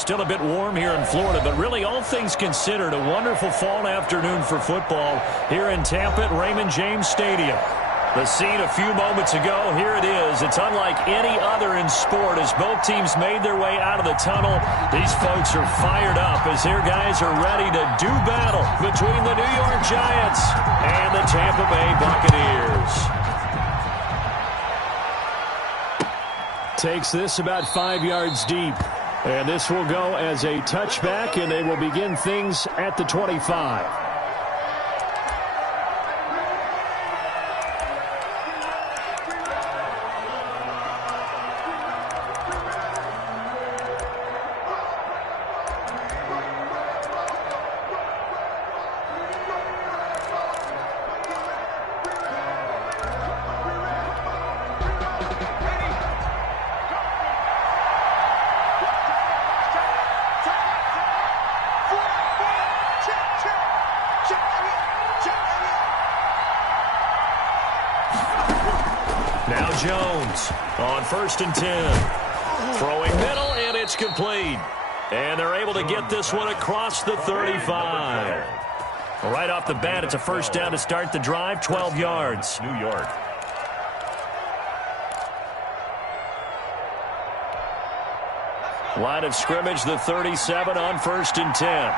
Still a bit warm here in Florida, but really all things considered, a wonderful fall afternoon for football here in Tampa at Raymond James Stadium. The scene a few moments ago, here it is. It's unlike any other in sport as both teams made their way out of the tunnel. These folks are fired up as their guys are ready to do battle between the New York Giants and the Tampa Bay Buccaneers. Takes this about 5 yards deep. And this will go as a touchback, and they will begin things at the 25. Now Jones on 1st and 10. Throwing middle, and it's complete. And they're able to get this one across the 35. Right off the bat, it's a first down to start the drive, 12 yards. New York. Line of scrimmage, the 37 on 1st and 10.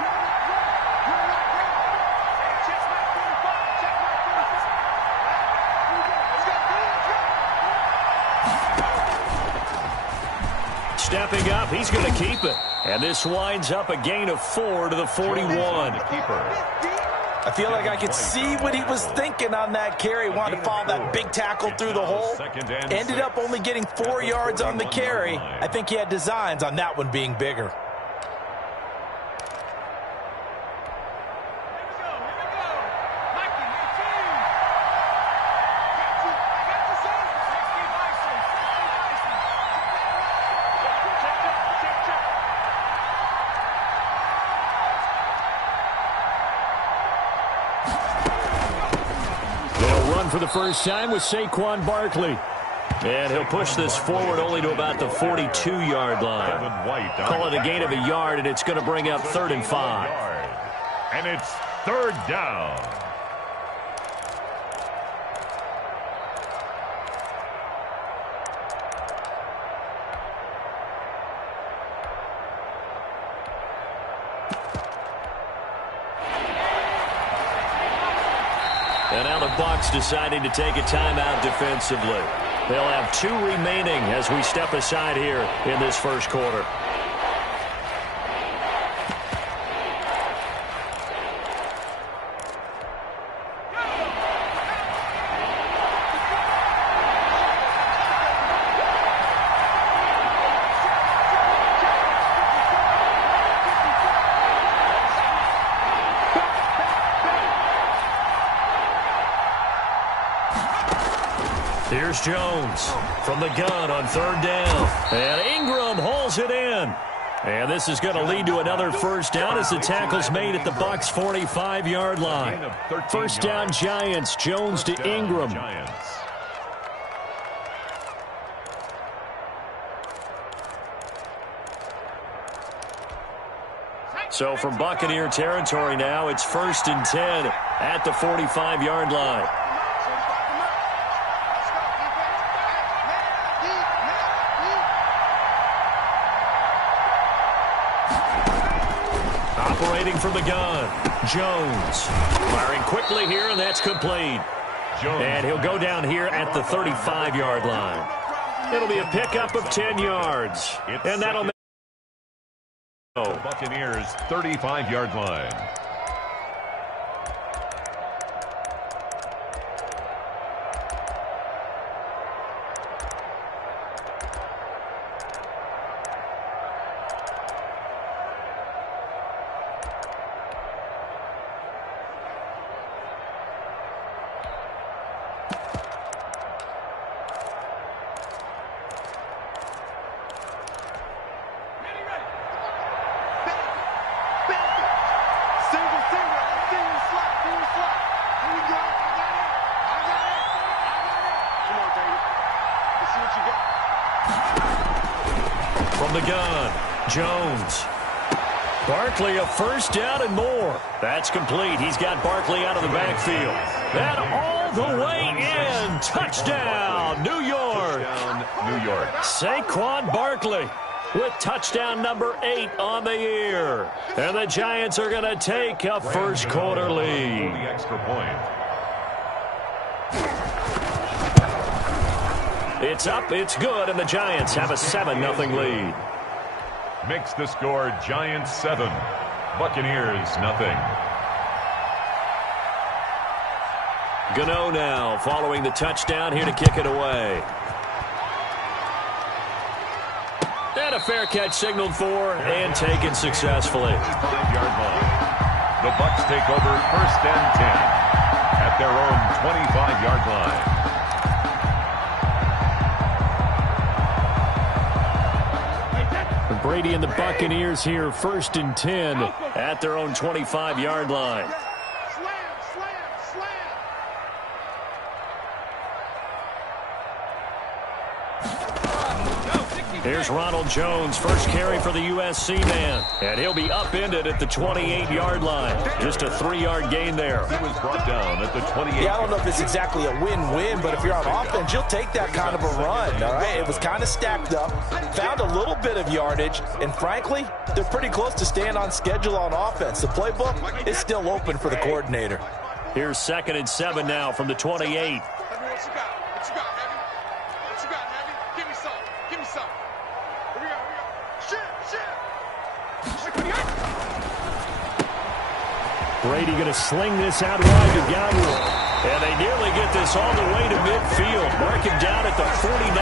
Stepping up, he's going to keep it. And this winds up a gain of 4 to the 41. I feel like I could see what he was thinking on that carry. Wanted to follow that big tackle through the hole. Ended up only getting 4 yards on the carry. I think he had designs on that one being bigger. For the first time with Saquon Barkley. And he'll push this forward only to about the 42-yard line. Call it a gain of a yard, and it's going to bring up 3rd and 5. And it's 3rd down. And now the Bucs deciding to take a timeout defensively. They'll have 2 remaining as we step aside here in this first quarter. Here's Jones from the gun on 3rd down. And Ingram hauls it in. And this is going to lead to another first down as the tackle's made at the Bucs' 45-yard line. First down Giants, Jones to Ingram. So from Buccaneer territory now, it's 1st and 10 at the 45-yard line. Operating from the gun, Jones. Firing quickly here, and that's complete. And he'll go down here at the 35-yard line. It'll be a pickup of 10 yards. And that'll make the Buccaneers' 35-yard line. From the gun, Jones Barkley a first down and more. That's complete. He's got Barkley out of the backfield. And all the way in. Touchdown, New York. New York. Saquon Barkley with touchdown number 8 on the year. And the Giants are going to take a first quarter lead. The extra point. It's up, it's good, and the Giants have a 7-0 lead. Makes the score Giants 7, Buccaneers 0. Gano now following the touchdown here to kick it away. And a fair catch signaled for and taken successfully. 5-yard line. The Bucs take over first and 10 at their own 25-yard line. Brady and the Buccaneers here first and 10 at their own 25-yard line. Here's Ronald Jones, first carry for the USC man. And he'll be upended at the 28-yard line. Just a 3-yard gain there. He was brought down at the 28. Yeah, I don't know if it's exactly a win-win, but if you're on offense, you'll take that kind of a run, all right? It was kind of stacked up, found a little bit of yardage, and frankly, they're pretty close to staying on schedule on offense. The playbook is still open for the coordinator. Here's 2nd and 7 now from the 28. Brady going to sling this out wide to Godwin. And they nearly get this all the way to midfield. Mark him down at the 49.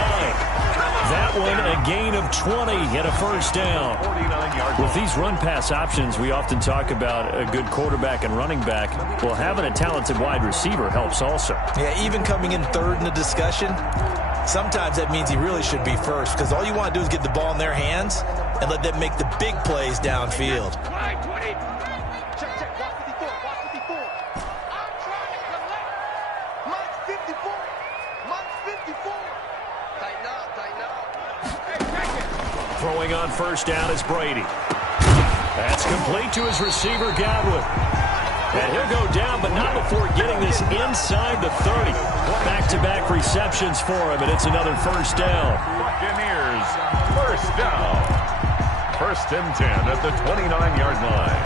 That one a gain of 20 and a first down. With these run-pass options, we often talk about a good quarterback and running back. Well, having a talented wide receiver helps also. Yeah, even coming in third in the discussion, sometimes that means he really should be first because all you want to do is get the ball in their hands and let them make the big plays downfield. Throwing on first down is Brady. That's complete to his receiver, Godwin. And he'll go down, but not before getting this inside the 30. Back-to-back receptions for him, and it's another first down. Buccaneers, first down. First and 10 at the 29-yard line.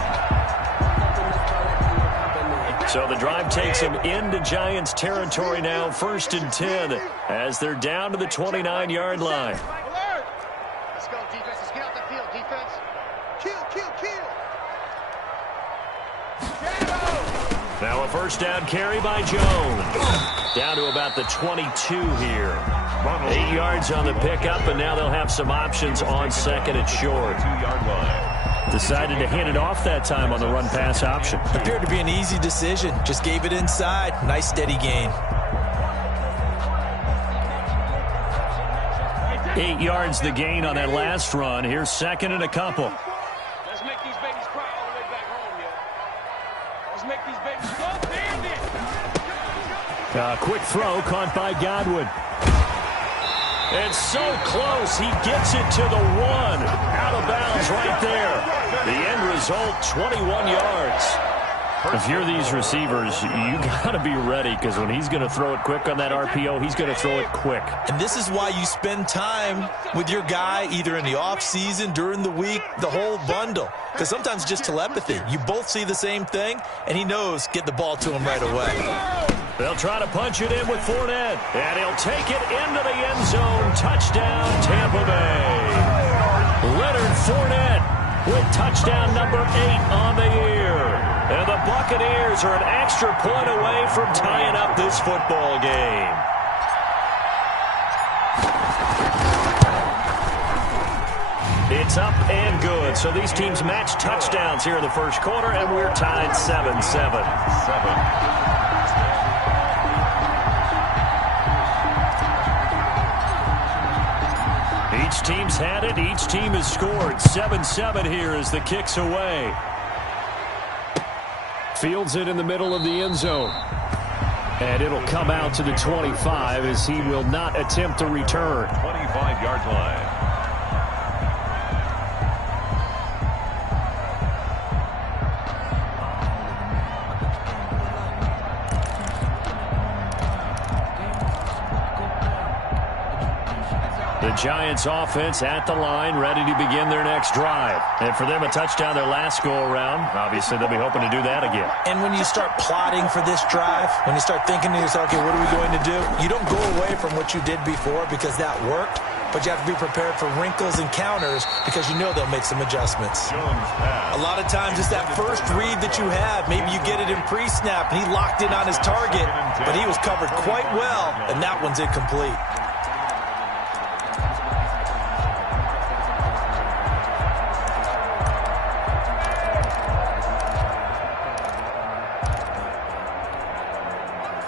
So the drive takes him into Giants territory now, first and 10, as they're down to the 29-yard line. Let's go, defense. Let's get out the field, defense. Kill. Now a first down carry by Jones. Down to about the 22 here. 8 yards on the pickup, and now they'll have some options on second and short. 2-yard line. Decided to hand it off that time on the run-pass option. Appeared to be an easy decision. Just gave it inside. Nice steady gain. 8 yards the gain on that last run. Here's second and a couple. Let's make these babies cry all the way back home, yo. Let's make these babies go. Damn it. Quick throw caught by Godwin. And so close, he gets it to the 1. Out of bounds right there. The end result, 21 yards. If you're these receivers, you got to be ready because when he's going to throw it quick on that RPO, he's going to throw it quick. And this is why you spend time with your guy either in the offseason, during the week, the whole bundle. Because sometimes it's just telepathy. You both see the same thing, and he knows get the ball to him right away. They'll try to punch it in with Fournette. And he'll take it into the end zone. Touchdown, Tampa Bay. Leonard Fournette with touchdown number 8 on the year. And the Buccaneers are an extra point away from tying up this football game. It's up and good. So these teams match touchdowns here in the first quarter, and we're tied 7-7. Each team's had it. Each team has scored. 7-7 here as the kick's away. Fields it in the middle of the end zone. And it'll come out to the 25 as he will not attempt to return. 25-yard line. The Giants offense at the line, ready to begin their next drive. And for them, a touchdown their last go-around. Obviously, they'll be hoping to do that again. And when you start plotting for this drive, when you start thinking to yourself, okay, what are we going to do? You don't go away from what you did before because that worked, but you have to be prepared for wrinkles and counters because you know they'll make some adjustments. A lot of times it's that first read that you have. Maybe you get it in pre-snap, and he locked in on his target, but he was covered quite well, and that one's incomplete.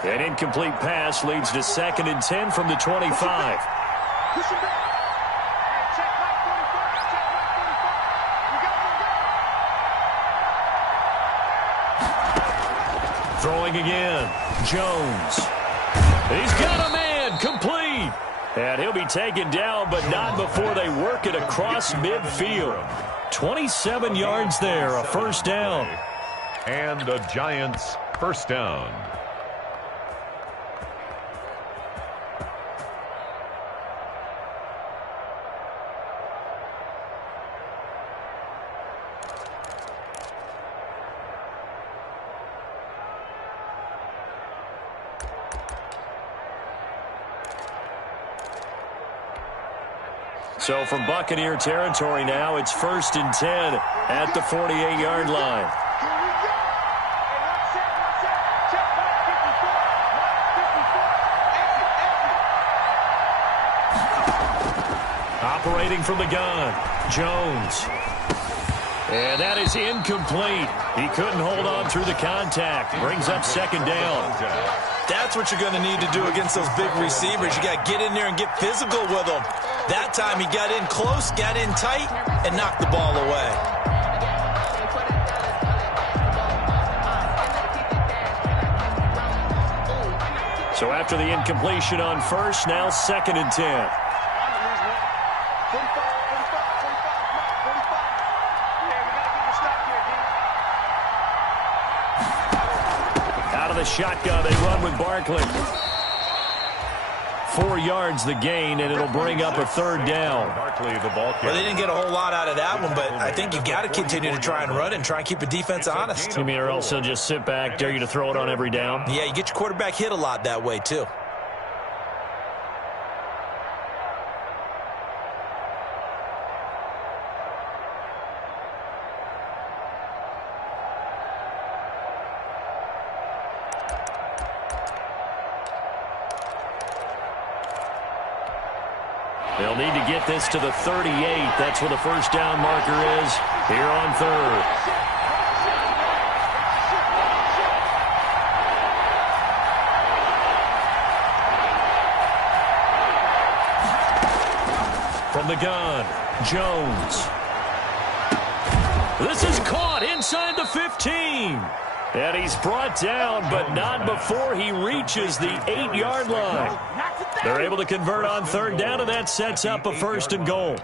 An incomplete pass leads to 2nd and 10 from the 25. Push him back. Check right 45. Check right 45. You got it. Throwing again. Jones. He's got a man. Complete. And he'll be taken down, but not before they work it across midfield. 27 yards there, a first down. And the Giants' first down. So from Buccaneer territory now, it's 1st and 10 at the 48-yard line. Here we go. Hey, one set. Check right 54. Exit. Operating from the gun, Jones. And that is incomplete. He couldn't hold on through the contact. Brings up 2nd down. That's what you're going to need to do against those big receivers. You got to get in there and get physical with them. That time he got in close, got in tight, and knocked the ball away. So after the incompletion on first, now 2nd and 10. 45. Yeah, we got to get the stop here, D. Out of the shotgun, they run with Barkley. 4 yards the gain, and it'll bring up a 3rd down. Well, they didn't get a whole lot out of that one, but I think you got to continue to try and run and try and keep the defense honest. You mean, or else they'll just sit back, dare you to throw it on every down? Yeah, you get your quarterback hit a lot that way, too. They'll need to get this to the 38. That's where the first down marker is here on 3rd. From the gun, Jones. This is caught inside the 15. And he's brought down, but not before he reaches the 8-yard line. They're able to convert on 3rd down, and that sets up a 1st and goal.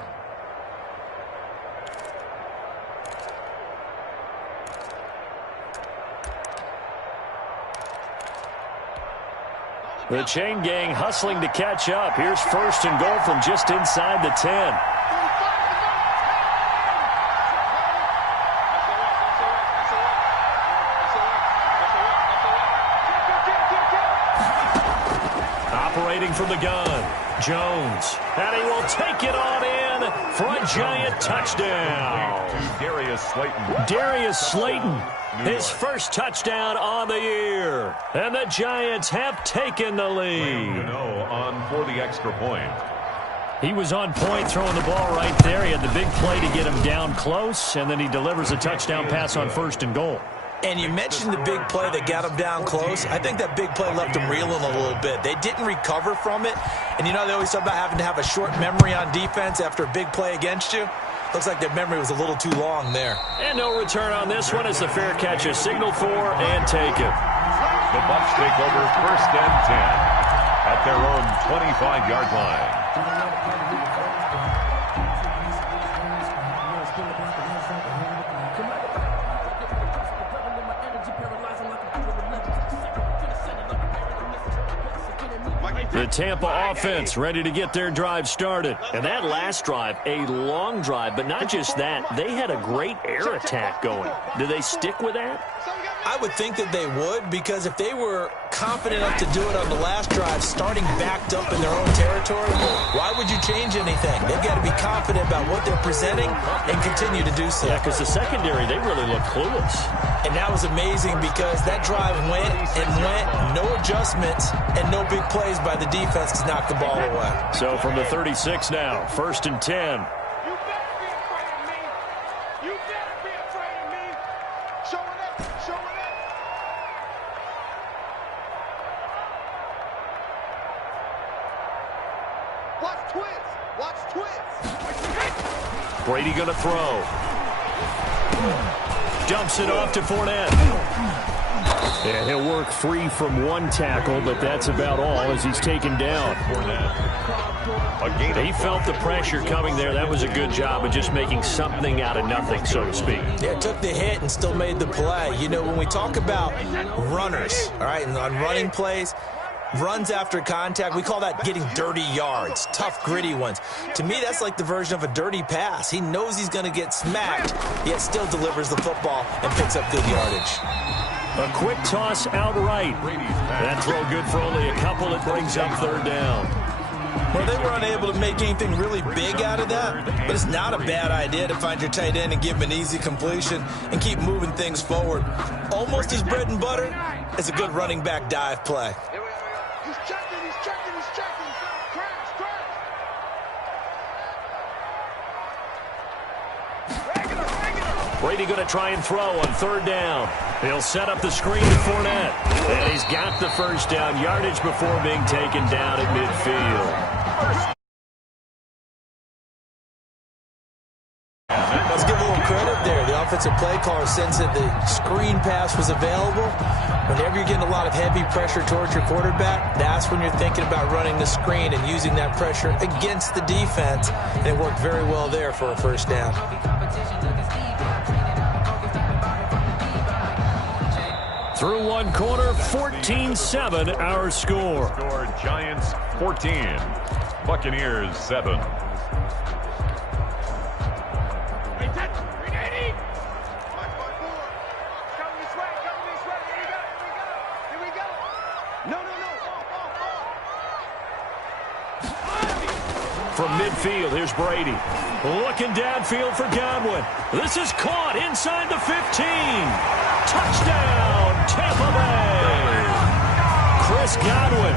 The chain gang hustling to catch up. Here's 1st and goal from just inside the 10. Operating from the gun, Jones. And he will take it on in for a Giant touchdown. Darius Slayton, his first touchdown on the year. And the Giants have taken the lead. On for the extra point. He was on point throwing the ball right there. He had the big play to get him down close, and then he delivers a touchdown pass on 1st and goal. And you mentioned the big play that got him down close. I think that big play left him reeling a little bit. They didn't recover from it. And you know they always talk about having to have a short memory on defense after a big play against you. Looks like their memory was a little too long there. And no return on this one as the fair catch is signaled for and taken. The Bucs take over 1st and 10 at their own 25-yard line. The Tampa offense ready to get their drive started. And that last drive, a long drive, but not just that. They had a great air attack going. Do they stick with that? I would think that they would, because if they were confident enough to do it on the last drive, starting backed up in their own territory, why would you change anything? They've got to be confident about what they're presenting and continue to do so. Yeah, because the secondary, they really look clueless. And that was amazing because that drive went and went, no adjustments, and no big plays by the defense to knock the ball away. So from the 36 now, 1st and 10. Brady going to throw. Dumps it off to Fournette. And he'll work free from one tackle, but that's about all as he's taken down. He felt the pressure coming there. That was a good job of just making something out of nothing, so to speak. Yeah, took the hit and still made the play. You know, when we talk about runners, all right, and on running plays, runs after contact, we call that getting dirty yards, tough, gritty ones. To me, that's like the version of a dirty pass. He knows he's going to get smacked, yet still delivers the football and picks up good yardage. A quick toss outright. That throw good for only a couple. It brings up 3rd down. Well, they were unable to make anything really big out of that, but it's not a bad idea to find your tight end and give him an easy completion and keep moving things forward. Almost as bread and butter as a good running back dive play. He's checking. Crash. Brady going to try and throw on 3rd down. He'll set up the screen to Fournette. And he's got the 1st down yardage before being taken down at midfield. Let's give a little credit there. The offensive play caller sensed that the screen pass was available. Whenever you're getting a lot of heavy pressure towards your quarterback, that's when you're thinking about running the screen and using that pressure against the defense. And it worked very well there for a 1st down. Through one quarter, 14-7 our score. Giants 14, Buccaneers 7. From midfield, here's Brady. Looking downfield for Godwin. This is caught inside the 15. Touchdown, Tampa Bay. Chris Godwin,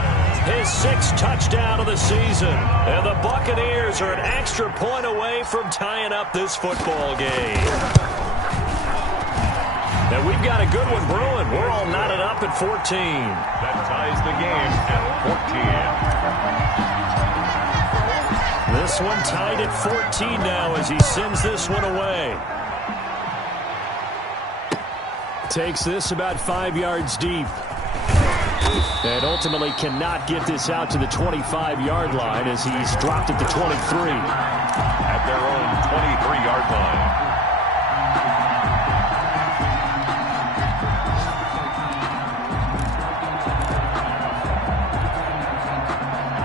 his 6th touchdown of the season. And the Buccaneers are an extra point away from tying up this football game. And we've got a good one brewing. We're all knotted up at 14. That ties the game at 14. This one tied at 14 now as he sends this one away. Takes this about 5 yards deep. And ultimately cannot get this out to the 25-yard line as he's dropped at the 23. At their own 23-yard line.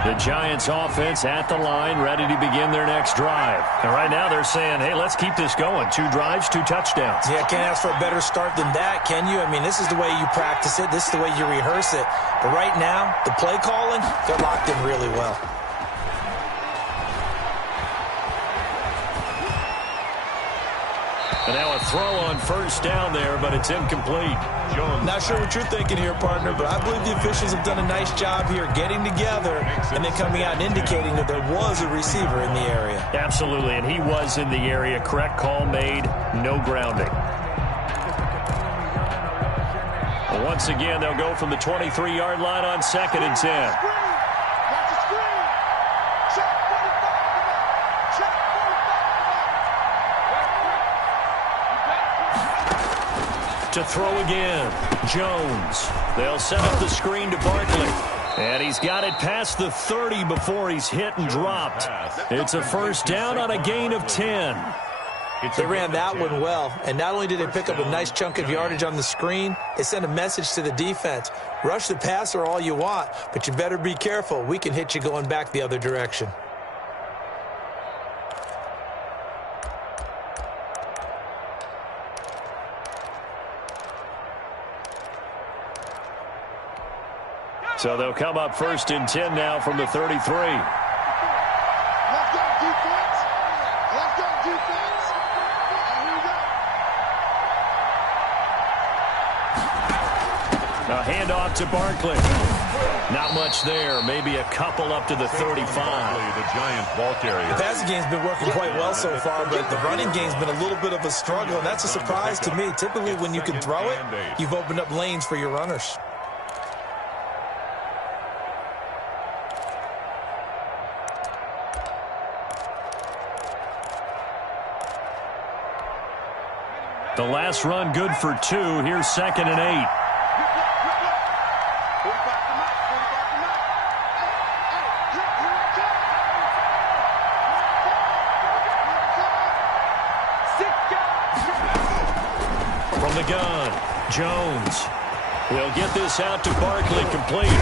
The Giants offense at the line, ready to begin their next drive. And right now they're saying, hey, let's keep this going. 2 drives, 2 touchdowns. Yeah, can't ask for a better start than that, can you? I mean, this is the way you practice it. This is the way you rehearse it. But right now, the play calling, they're locked in really well. And now a throw on 1st down there, but it's incomplete. Jones. Not sure what you're thinking here, partner, but I believe the officials have done a nice job here getting together and then coming out and indicating that there was a receiver in the area. Absolutely, and he was in the area. Correct call made, no grounding. Once again, they'll go from the 23-yard line on 2nd and 10. To throw again, Jones. They'll set up the screen to Barkley. And he's got it past the 30 before he's hit and dropped. It's a 1st down on a gain of 10. They ran that one well, and not only did they pick up a nice chunk of yardage on the screen, they sent a message to the defense. Rush the passer all you want, but you better be careful. We can hit you going back the other direction. So they'll come up 1st and 10 now from the 33. Let's go, defense. Let's go, defense. Here we go. A handoff to Barkley. Not much there. Maybe a couple up to the 35. The Giants ball carrier. The passing game's been working quite well so far, but the running game's been a little bit of a struggle, and that's a surprise to me. Typically, when you can throw it, you've opened up lanes for your runners. The last run good for 2. Here's 2nd and 8. From the gun, Jones. He'll get this out to Barkley, complete.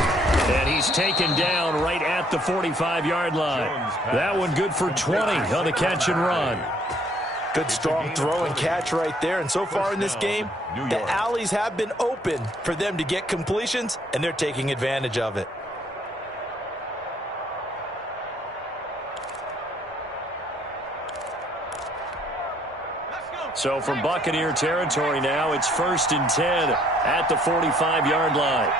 And he's taken down right at the 45-yard line. That one good for 20 on the catch and run. Good, strong throw and catch right there. And so far in this game, the alleys have been open for them to get completions, and they're taking advantage of it. So from Buccaneer territory now, it's 1st and 10 at the 45-yard line.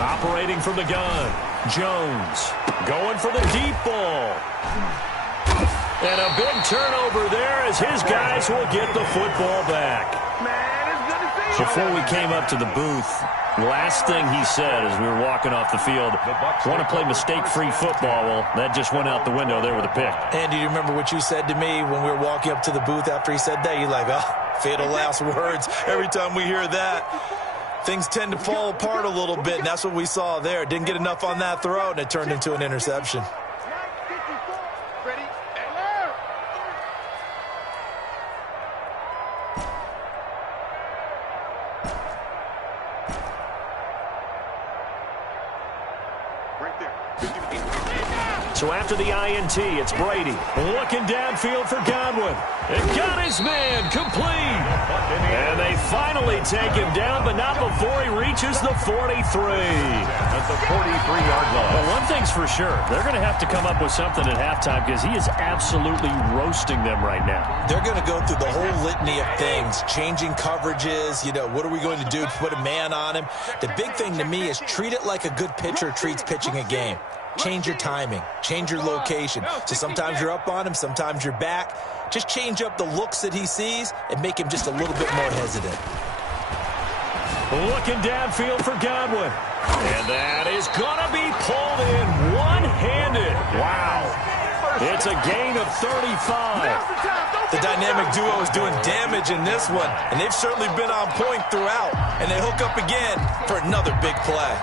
Operating from the gun, Jones going for the deep ball. And a big turnover there as his guys will get the football back. Before we came up to the booth, last thing he said as we were walking off the field, want to play mistake-free football. Well, that just went out the window there with a pick. Andy, do you remember what you said to me when we were walking up to the booth after he said that? You're like, oh, fatal last words. Every time we hear that, things tend to fall apart a little bit, and that's what we saw there. Didn't get enough on that throw, and it turned into an interception. So after the INT, it's Brady looking downfield for Godwin. And got his man complete. And they finally take him down, but not before he reaches the 43. At the 43-yard line. Well, one thing's for sure. They're going to have to come up with something at halftime because he is absolutely roasting them right now. They're going to go through the whole litany of things, changing coverages, what are we going to do to put a man on him? The big thing to me is treat it like a good pitcher treats pitching a game. Change your timing. Change your location. So sometimes you're up on him, sometimes you're back. Just change up the looks that he sees and make him just a little bit more hesitant. Looking downfield for Godwin. And that is going to be pulled in one-handed. Wow. It's a gain of 35. The dynamic duo is doing damage in this one, and they've certainly been on point throughout. And they hook up again for another big play.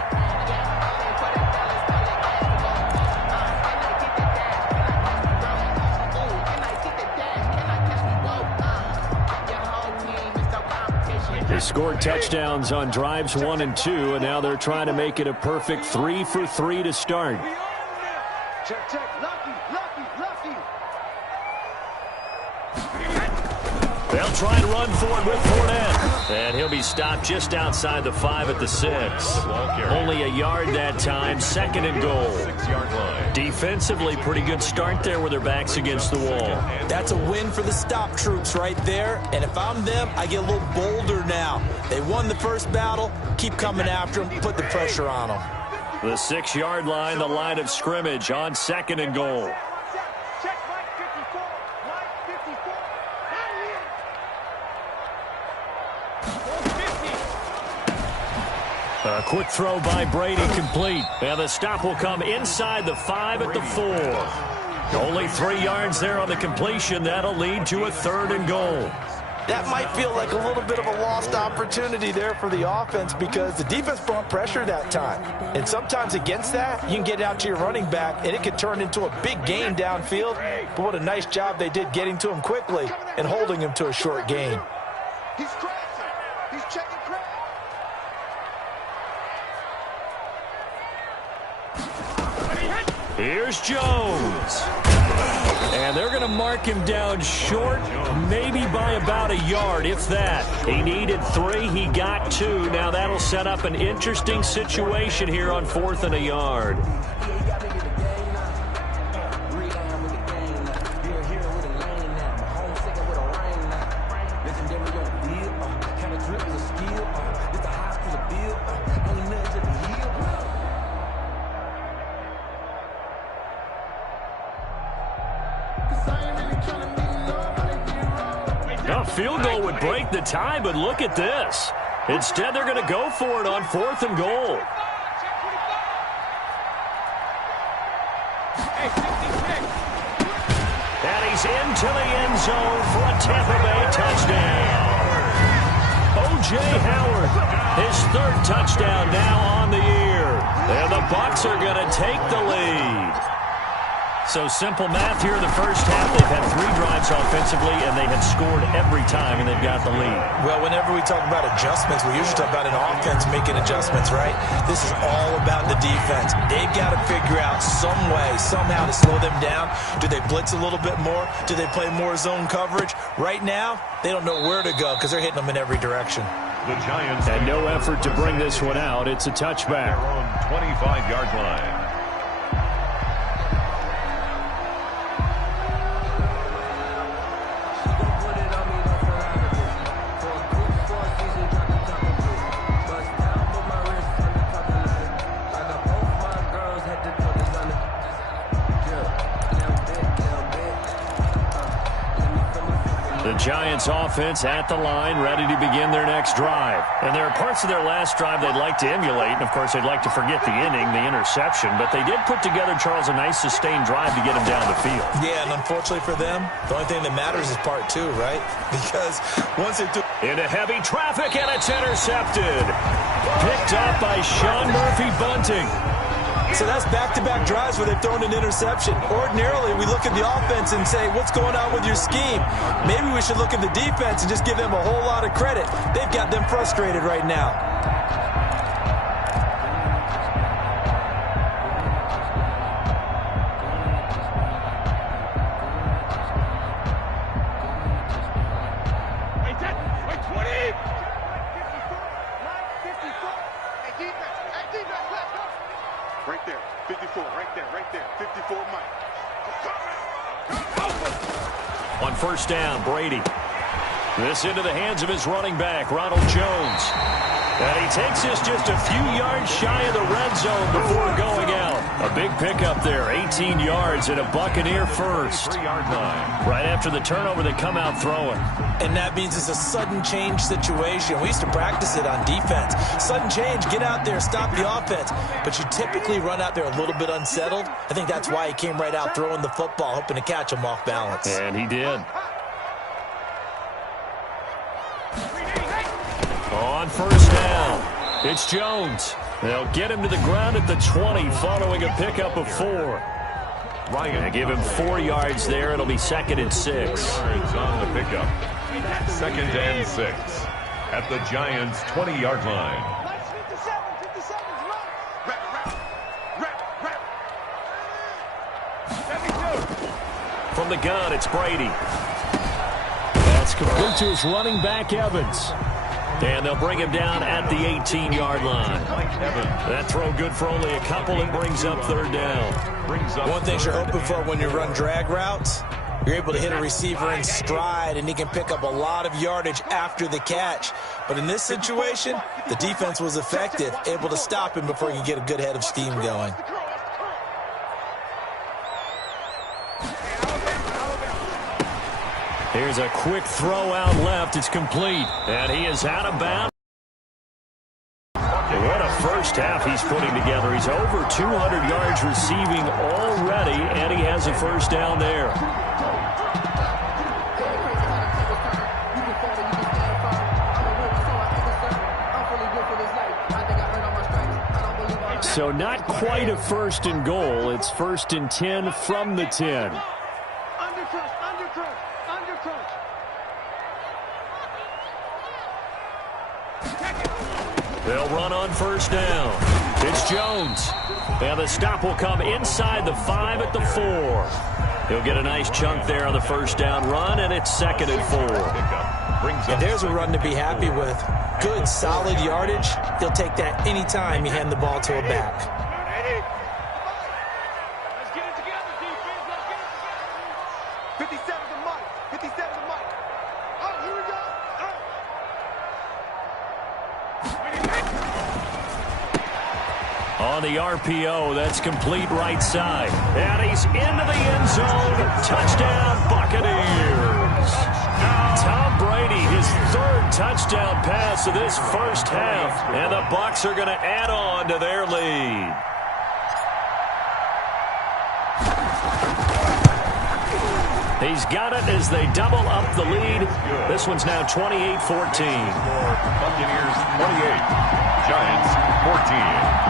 They scored touchdowns on drives 1 and 2, and now they're trying to make it a perfect 3 for 3 to start. Check, check. Lucky. They'll try and run for it with Fournette. And he'll be stopped just outside the 5 at the 6. Only a yard that time, 2nd and goal. 6-yard line. Defensively, pretty good start there with their backs against the wall. That's a win for the stop troops right there. And if I'm them, I get a little bolder now. They won the first battle. Keep coming after them. Put the pressure on them. The 6-yard line, the line of scrimmage on 2nd and goal. Check line 54. Line 54. A quick throw by Brady, complete. And the stop will come inside the 5 at the 4. Only 3 yards there on the completion. That'll lead to a 3rd and goal. That might feel like a little bit of a lost opportunity there for the offense because the defense brought pressure that time. And sometimes against that, you can get out to your running back, and it could turn into a big gain downfield. But what a nice job they did getting to him quickly and holding him to a short gain. He's crashing. He's checking crash. Here's Jones. And they're going to mark him down short, maybe by about a yard, if that. He needed 3. He got 2. Now that'll set up an interesting situation here on 4th and a yard. A field goal would break the tie, but look at this. Instead, they're going to go for it on 4th and goal. And he's into the end zone for a Tampa Bay touchdown. O.J. Howard, his 3rd touchdown now on the year. And the Bucs are going to take the lead. So simple math here in the first half. They've had 3 drives offensively, and they have scored every time, and they've got the lead. Well, whenever we talk about adjustments, we usually talk about an offense making adjustments, right? This is all about the defense. They've got to figure out some way, somehow to slow them down. Do they blitz a little bit more? Do they play more zone coverage? Right now, they don't know where to go because they're hitting them in every direction. The Giants. And no effort to bring this one out. It's a touchback. Their own 25-yard line. The Giants offense at the line, ready to begin their next drive. And there are parts of their last drive they'd like to emulate, and of course they'd like to forget the inning, the interception, but they did put together, Charles, a nice sustained drive to get him down the field. Yeah, and unfortunately for them, the only thing that matters is part 2, right? Because once they do... Into heavy traffic, and it's intercepted. Picked up by Sean Murphy-Bunting. So that's back-to-back drives where they've thrown an interception. Ordinarily, we look at the offense and say, what's going on with your scheme? Maybe we should look at the defense and just give them a whole lot of credit. They've got them frustrated right now. Right there, 54, right there, 54, Mike. On first down, Brady. This into the hands of his running back, Ronald Jones. And he takes this just a few yards shy of the red zone before going out. A big pickup there, 18 yards and a Buccaneer first. 3-yard line. Right after the turnover, they come out throwing. And that means it's a sudden change situation. We used to practice it on defense. Sudden change, get out there, stop the offense. But you typically run out there a little bit unsettled. I think that's why he came right out throwing the football, hoping to catch him off balance. And he did. On first down, it's Jones. They'll get him to the ground at the 20 following a pickup of 4. Ryan. They give him 4 yards there. It'll be 2nd and 6. Yards on the pickup. 2nd and 6 at the Giants' 20-yard line. From the gun, it's Brady. That's complete to his running back, Evans. And they'll bring him down at the 18-yard line. That throw good for only a couple. It brings up 3rd down. One thing you're hoping for when you run drag routes, you're able to hit a receiver in stride, and he can pick up a lot of yardage after the catch. But in this situation, the defense was effective, able to stop him before he could get a good head of steam going. Here's a quick throw out left. It's complete. And he is out of bounds. What a first half he's putting together. He's over 200 yards receiving already, and he has a first down there. So not quite a first and goal. It's first and 10 from the 10. They'll run on first down. It's Jones. And the stop will come inside the 5 at the 4. He'll get a nice chunk there on the first down run, and it's 2nd and 4. And there's a run to be happy with. Good, solid yardage. He'll take that anytime you hand the ball to a back. Let's get it together, defense. Let's get it together. 57 to Mike. 57 to Mike. Oh, here we go. On the RPO, that's complete right side. And he's into the end zone. Touchdown, Buccaneers. Tom Brady, his 3rd touchdown pass of this first half. And the Bucs are going to add on to their lead. He's got it as they double up the lead. This one's now 28-14. Buccaneers 28, Giants 14.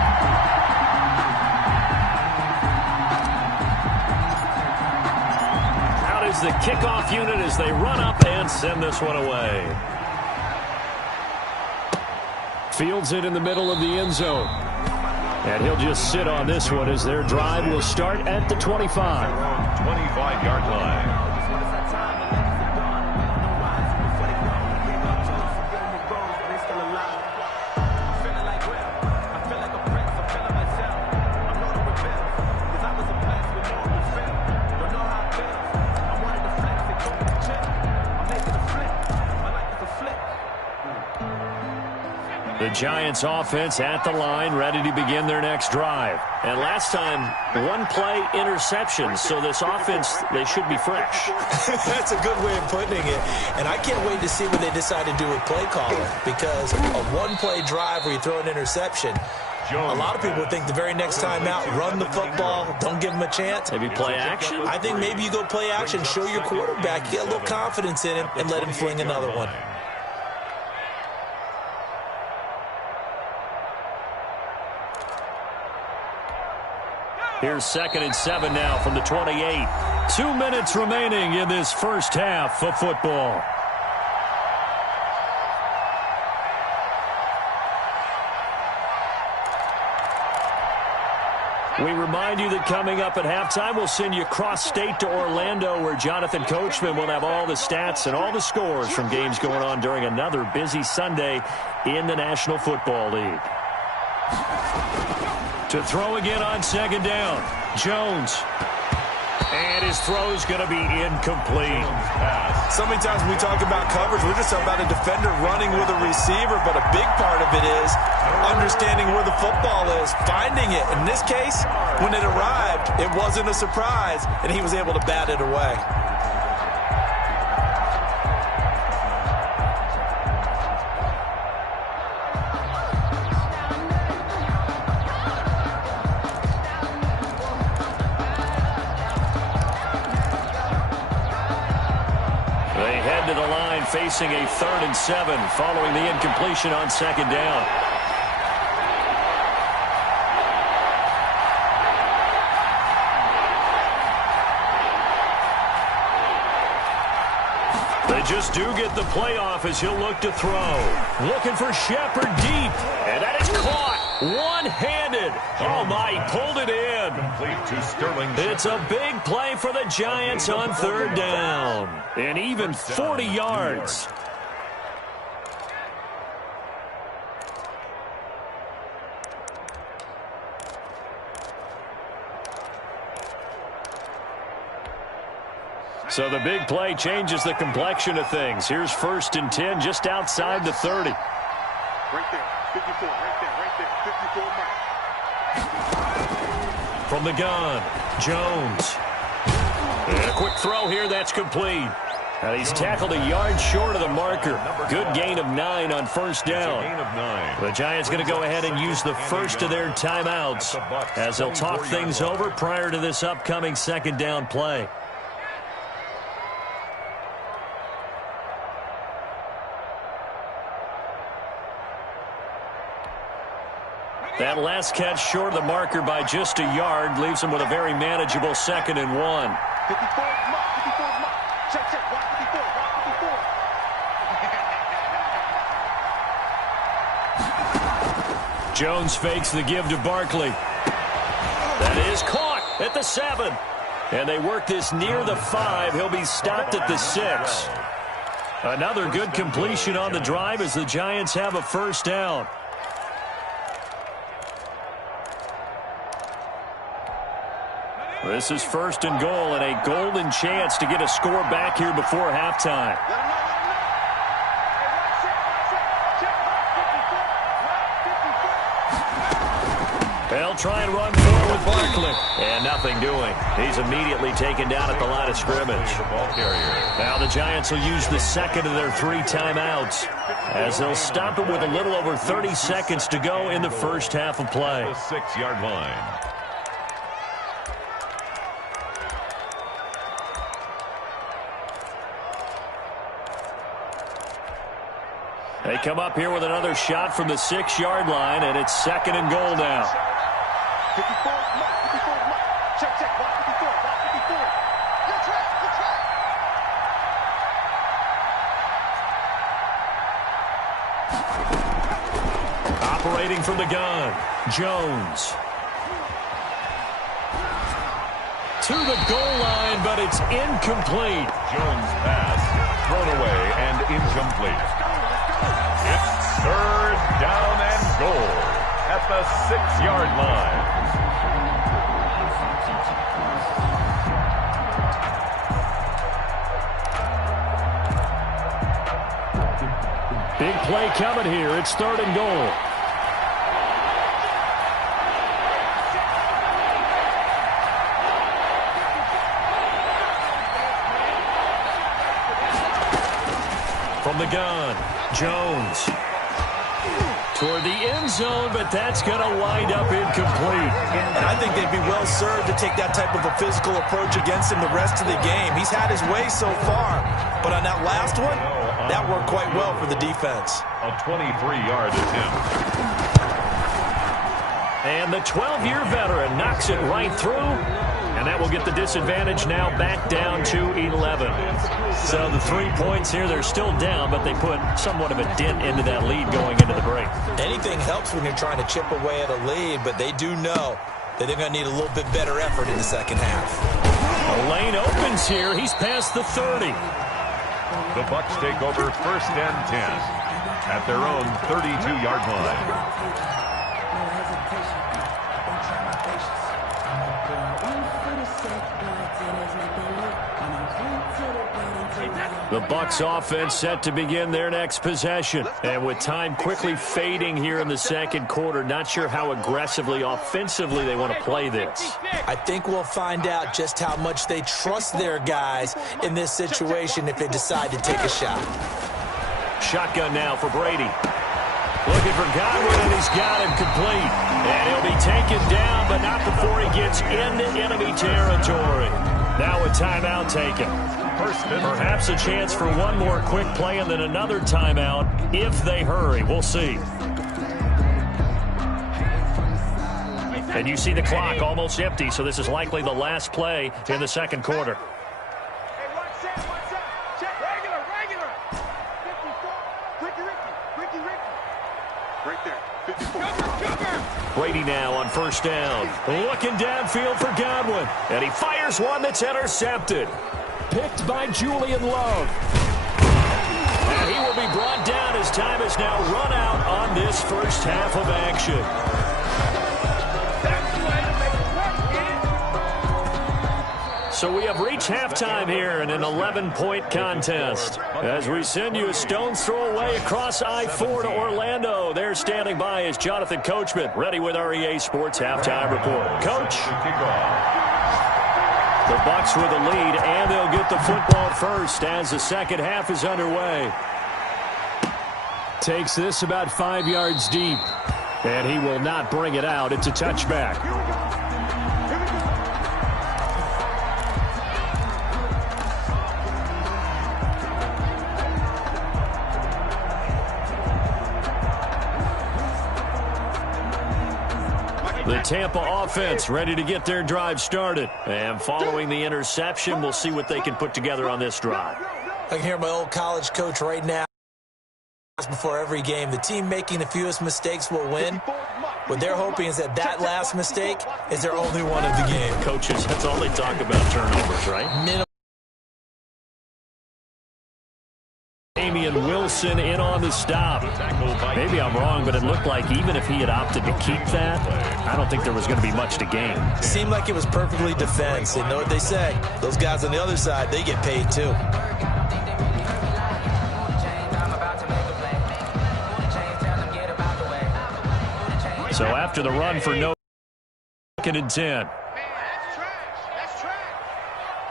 Is the kickoff unit as they run up and send this one away. Fields it in the middle of the end zone. And he'll just sit on this one as their drive will start at the 25. 25-yard line. The Giants offense at the line, ready to begin their next drive. And last time, 1-play interception. So this offense, they should be fresh. That's a good way of putting it. And I can't wait to see what they decide to do with play calling. Because a 1-play drive where you throw an interception, a lot of people think the very next time out, run the football, don't give them a chance. Maybe play action? I think maybe you go play action, show your quarterback, get a little confidence in him, and let him fling another one. Here's 2nd and 7 now from the 28. 2 minutes remaining in this first half of football. We remind you that coming up at halftime, we'll send you cross-state to Orlando, where Jonathan Coachman will have all the stats and all the scores from games going on during another busy Sunday in the National Football League. To throw again on 2nd down, Jones. And his throw's going to be incomplete. So many times when we talk about coverage, we're just talking about a defender running with a receiver, but a big part of it is understanding where the football is, finding it. In this case, when it arrived, it wasn't a surprise, and he was able to bat it away. Facing a 3rd and 7 following the incompletion on 2nd down. They just do get the playoff as he'll look to throw. Looking for Shepard deep. And that is caught. One-handed. Oh, my, he pulled it in. Complete to Sterling. It's a big play for the Giants on 3rd down. And even 40 yards. So the big play changes the complexion of things. Here's 1st and 10 just outside the 30. Right there. 54. Right there. 54 Mike. From the gun, Jones. And a quick throw here, that's complete. And he's tackled a yard short of the marker. Good gain of 9 on 1st down. The Giants going to go ahead and use the first of their timeouts as they'll talk things over prior to this upcoming 2nd down play. That last catch short of the marker by just a yard leaves him with a very manageable 2nd and 1. 54 mark, 54 mark. Check, check, watch 54, watch 54. Jones fakes the give to Barkley. That is caught at the 7. And they work this near the 5. He'll be stopped at the 6. Another good completion on the drive as the Giants have a first down. This is 1st and goal and a golden chance to get a score back here before halftime. They'll try and run forward with Barkley. And nothing doing. He's immediately taken down at the line of scrimmage. Now the Giants will use the 2nd of their 3 timeouts as they'll stop it with a little over 30 seconds to go in the first half of play. The 6-yard line. They come up here with another shot from the 6-yard line, and it's 2nd and goal now. 54 mark, 54 mark. Check, check, watch 54, watch 54. Good track, good track. Operating from the gun, Jones. To the goal line, but it's incomplete. Jones' pass thrown away and incomplete. It's 3rd down and goal at the 6-yard line. Big play coming here. It's 3rd and goal. From the gun, Jones. Toward the end zone, but that's going to wind up incomplete. And I think they'd be well served to take that type of a physical approach against him the rest of the game. He's had his way so far, but on that last one, that worked quite well for the defense. A 23-yard attempt. And the 12-year veteran knocks it right through. And that will get the disadvantage now back down to 11. So the 3 points here, they're still down, but they put somewhat of a dent into that lead going into the break. Anything helps when you're trying to chip away at a lead, but they do know that they're going to need a little bit better effort in the second half. The lane opens here. He's past the 30. The Bucs take over 1st and 10 at their own 32-yard line. The Bucs offense set to begin their next possession. And with time quickly fading here in the second quarter, not sure how aggressively, offensively they want to play this. I think we'll find out just how much they trust their guys in this situation if they decide to take a shot. Shotgun now for Brady. Looking for Godwin, and he's got him complete. And he'll be taken down, but not before he gets into enemy territory. Now a timeout taken. Perhaps a chance for one more quick play and then another timeout if they hurry. We'll see. And you see the clock almost empty, so this is likely the last play in the second quarter. Hey, watch that. Check, regular. 54, Ricky. Right there, 54. Brady now on first down. Looking downfield for Godwin. And he fires one that's intercepted. Picked by Julian Love. And he will be brought down as time has now run out on this first half of action. So we have reached halftime here in an 11-point contest. As we send you a stone's throw away across I-4 to Orlando. There standing by is Jonathan Coachman, ready with our EA Sports Halftime Report. Coach. The Bucs with the lead, and they'll get the football first as the second half is underway. Takes this about 5 yards deep, and he will not bring it out. It's a touchback. Tampa offense ready to get their drive started. And following the interception, we'll see what they can put together on this drive. I can hear my old college coach right now. Before every game, the team making the fewest mistakes will win. What they're hoping is that last mistake is their only one of the game. Coaches, that's all they talk about, turnovers, right? Damian Wilson in on the stop. Maybe I'm wrong, but it looked like even if he had opted to keep that, I don't think there was going to be much to gain. Seemed like it was perfectly defense. And know what they say? Those guys on the other side, they get paid too. So after the run for no, 2nd and 10. Man, that's trash. That's trash.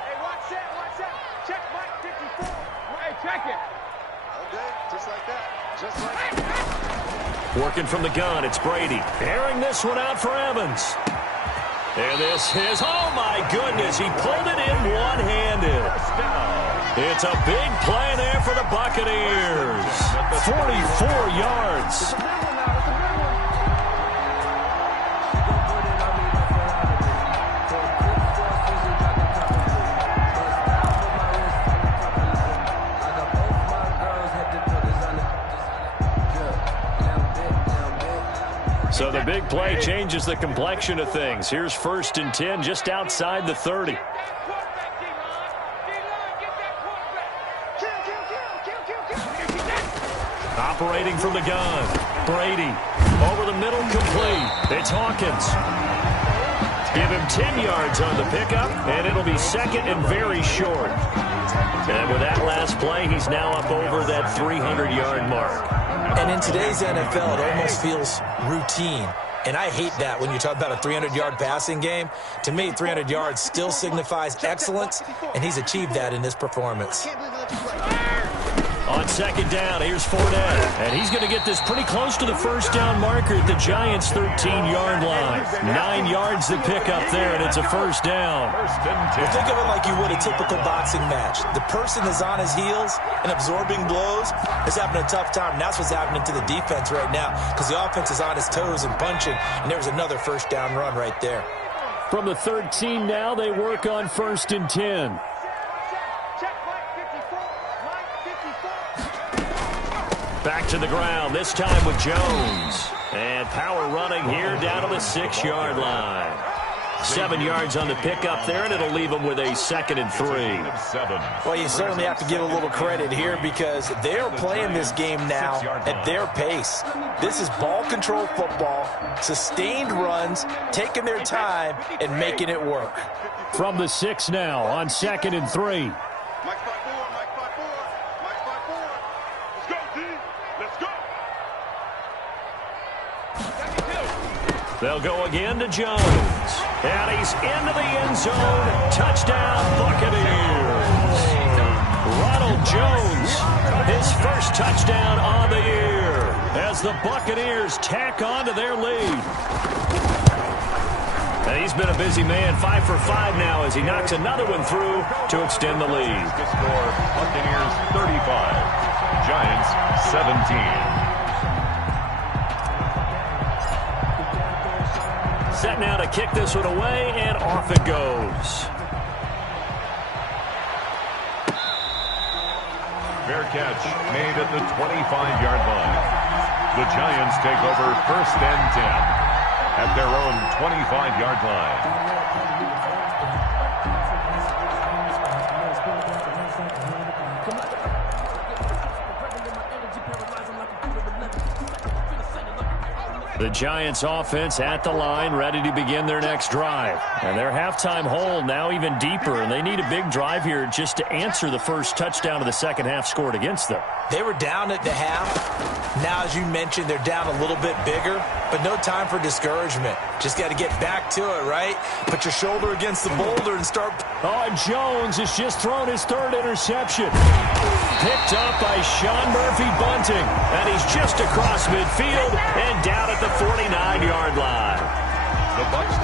Hey, watch that. Watch that. Check Mike 54. Hey, check it. Okay, just like that. Just like that. Working from the gun, it's Brady. Airing this one out for Evans. And this is, oh my goodness, he pulled it in one-handed. It's a big play there for the Buccaneers. 44 yards. So the big play changes the complexion of things. Here's 1st and 10 just outside the 30. Operating from the gun. Brady over the middle, complete. It's Hawkins. Give him 10 yards on the pickup, and it'll be 2nd and very short. And with that last play, he's now up over that 300-yard mark. And in today's NFL, it almost feels routine. And I hate that when you talk about a 300-yard passing game. To me, 300 yards still signifies excellence, and he's achieved that in this performance. On 2nd down, here's Fournette. And he's going to get this pretty close to the 1st down marker at the Giants' 13-yard line. 9 yards to pick up there, and it's a 1st down. Well, think of it like you would a typical boxing match. The person is on his heels and absorbing blows is having a tough time. And that's what's happening to the defense right now because the offense is on his toes and punching, and there was another 1st down run right there. From the 13 now, they work on 1st and 10. Back to the ground, this time with Jones. And power running here down to the 6-yard line. 7 yards on the pickup there, and it'll leave them with a 2nd and 3. Well, you certainly have to give a little credit here because they're playing this game now at their pace. This is ball control football, sustained runs, taking their time, and making it work. From the 6 now on 2nd and 3. They'll go again to Jones. And he's into the end zone. Touchdown, Buccaneers. Ronald Jones, his 1st touchdown on the year as the Buccaneers tack on to their lead. And he's been a busy man, 5 for 5 now as he knocks another one through to extend the lead. The score, Buccaneers 35, Giants 17. Set now to kick this one away, and off it goes. Fair catch made at the 25-yard line. The Giants take over 1st and 10 at their own 25-yard line. The Giants offense at the line, ready to begin their next drive. And their halftime hole now even deeper, and they need a big drive here just to answer the 1st touchdown of the 2nd half scored against them. They were down at the half. Now, as you mentioned, they're down a little bit bigger, but no time for discouragement. Just got to get back to it, right? Put your shoulder against the boulder and start. Oh, and Jones has just thrown his 3rd interception. Picked up by Sean Murphy-Bunting, and he's just across midfield and down at the 49-yard line.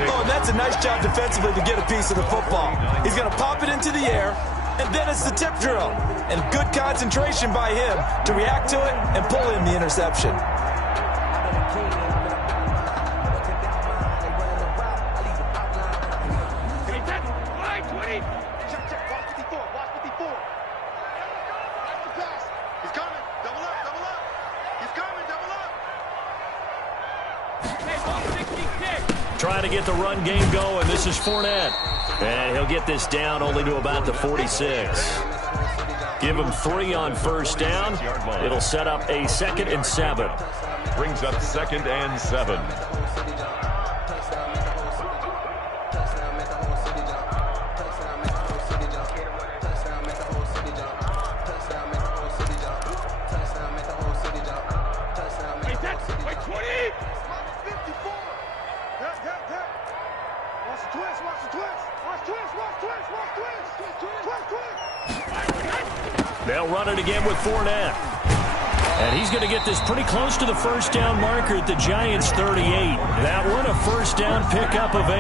Oh, and that's a nice job defensively to get a piece of the football. He's going to pop it into the air, and then it's the tip drill. And good concentration by him to react to it and pull in the interception. trying to get the run game going. This is Fournette. And he'll get this down only to about the 46. Give him 3 on first down. It'll set up a 2nd and 7. Brings up 2nd and 7. They'll run it again with Fournette. And he's going to get this pretty close to the first down marker at the Giants' 38. That one a first down pickup of 8.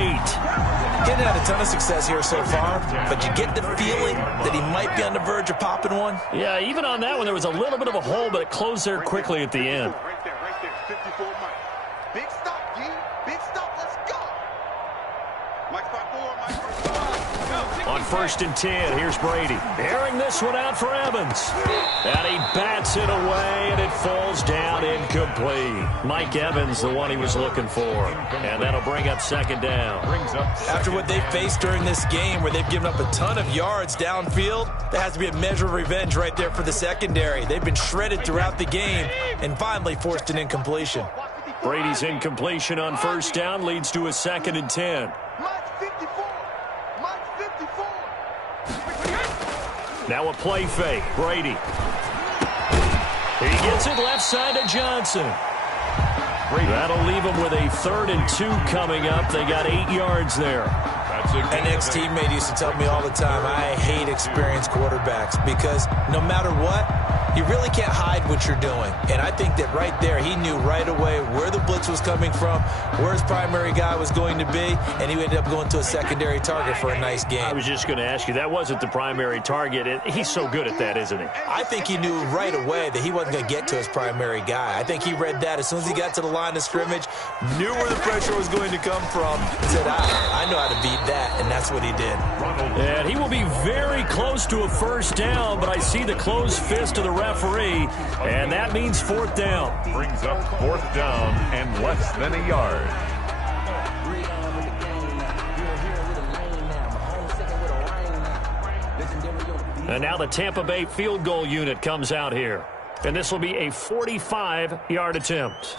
Getting had a ton of success here so far, but you get the feeling that he might be on the verge of popping one. Yeah, even on that one, there was a little bit of a hole, but it closed there quickly at the end. Right there, 54 Mike. Big stop, D. Big stop, let's go. Mike 5-4, Mike 5-4. On 1st and 10, here's Brady. Airing this one out for Evans. And he bats it away, and it falls down incomplete. Mike Evans, the one he was looking for. And that'll bring up 2nd down. After what they've faced during this game, where they've given up a ton of yards downfield, there has to be a measure of revenge right there for the secondary. They've been shredded throughout the game and finally forced an incompletion. Brady's incompletion on first down leads to a 2nd and 10. Now a play fake. Brady. He gets it left side to Johnson. That'll leave him with a 3rd and 2 coming up. They got 8 yards there. An ex-teammate used to tell me all the time, I hate experienced quarterbacks because no matter what, you really can't hide what you're doing. And I think that right there, he knew right away where the blitz was coming from, where his primary guy was going to be, and he ended up going to a secondary target for a nice game. I was just going to ask you, that wasn't the primary target. He's so good at that, isn't he? I think he knew right away that he wasn't going to get to his primary guy. I think he read that as soon as he got to the line of scrimmage, knew where the pressure was going to come from, said, I know how to beat that, and that's what he did. And he will be very close to a first down, but I see the closed fist of the referee, and that means 4th down. Brings up 4th down and less than a yard. And now the Tampa Bay field goal unit comes out here. And this will be a 45-yard attempt.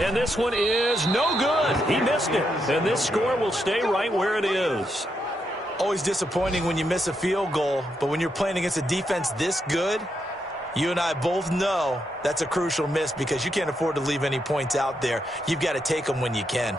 And this one is no good. He missed it. And this score will stay right where it is. Always disappointing when you miss a field goal, but when you're playing against a defense this good, you and I both know that's a crucial miss because you can't afford to leave any points out there. You've got to take them when you can.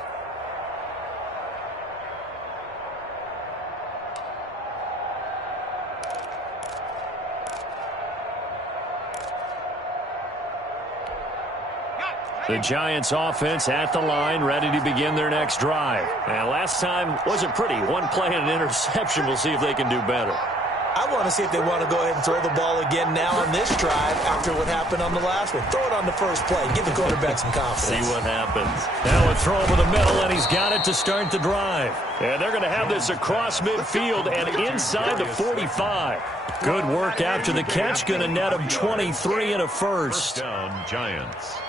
The Giants offense at the line, ready to begin their next drive. And last time wasn't pretty. One play and an interception. We'll see if they can do better. I want to see if they want to go ahead and throw the ball again now on this drive after what happened on the last one. Throw it on the first play. Give the quarterback some confidence. See what happens. Now a throw over the middle, and he's got it to start the drive. And they're going to have this across midfield and inside the 45. Good work after the catch. Going to net him 23 and a first. First down, Giants.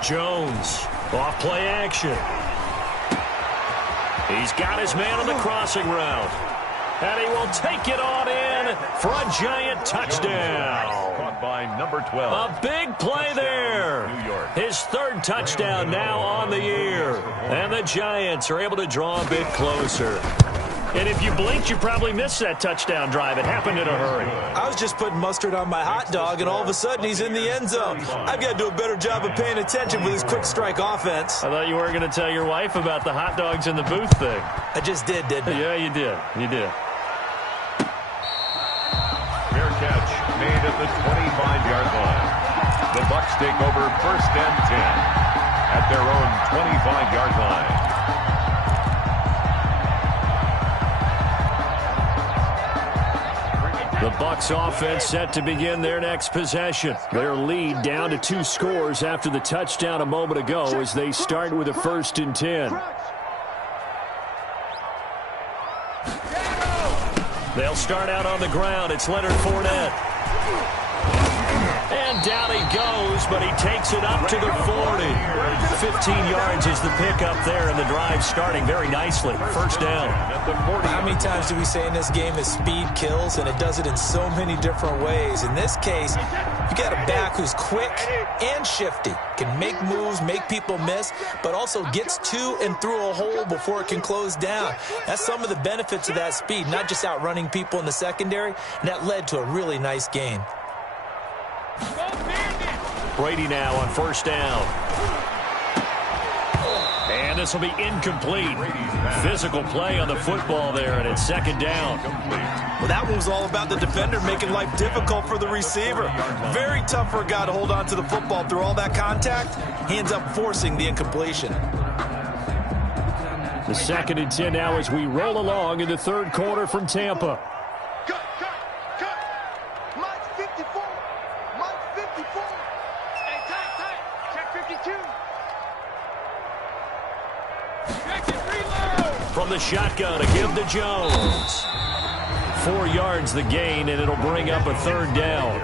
Jones, off play action. He's got his man on the crossing route. And he will take it on in for a Giant touchdown. Caught by number 12. A big play there. New York. His 3rd touchdown now on the year. And the Giants are able to draw a bit closer. And if you blinked, you probably missed that touchdown drive. It happened in a hurry. I was just putting mustard on my hot dog, and all of a sudden he's in the end zone. I've got to do a better job of paying attention with this quick strike offense. I thought you weren't going to tell your wife about the hot dogs in the booth thing. I just did, didn't I? Yeah, you did. You did. Fair catch made at the 25-yard line. The Bucs take over 1st and 10. at their own 25-yard line. The Bucs offense set to begin their next possession. Their lead down to 2 scores after the touchdown a moment ago as they start with a 1st and 10. They'll start out on the ground. It's Leonard Fournette. And down he goes, but he takes it up to the 40. 15 yards is the pickup there, and the drive starting very nicely. 1st down. How many times do we say in this game that speed kills, and it does it in so many different ways? In this case, you got a back who's quick and shifty, can make moves, make people miss, but also gets to and through a hole before it can close down. That's some of the benefits of that speed, not just outrunning people in the secondary, and that led to a really nice game. Brady now on 1st down. And this will be incomplete. Physical play on the football there, and it's 2nd down. Well, that one was all about the defender making life difficult for the receiver. Very tough for a guy to hold on to the football through all that contact. He ends up forcing the incompletion. The 2nd and 10 now as we roll along in the 3rd quarter from Tampa. From the shotgun, a give to Jones. 4 yards the gain, and it'll bring up a 3rd down.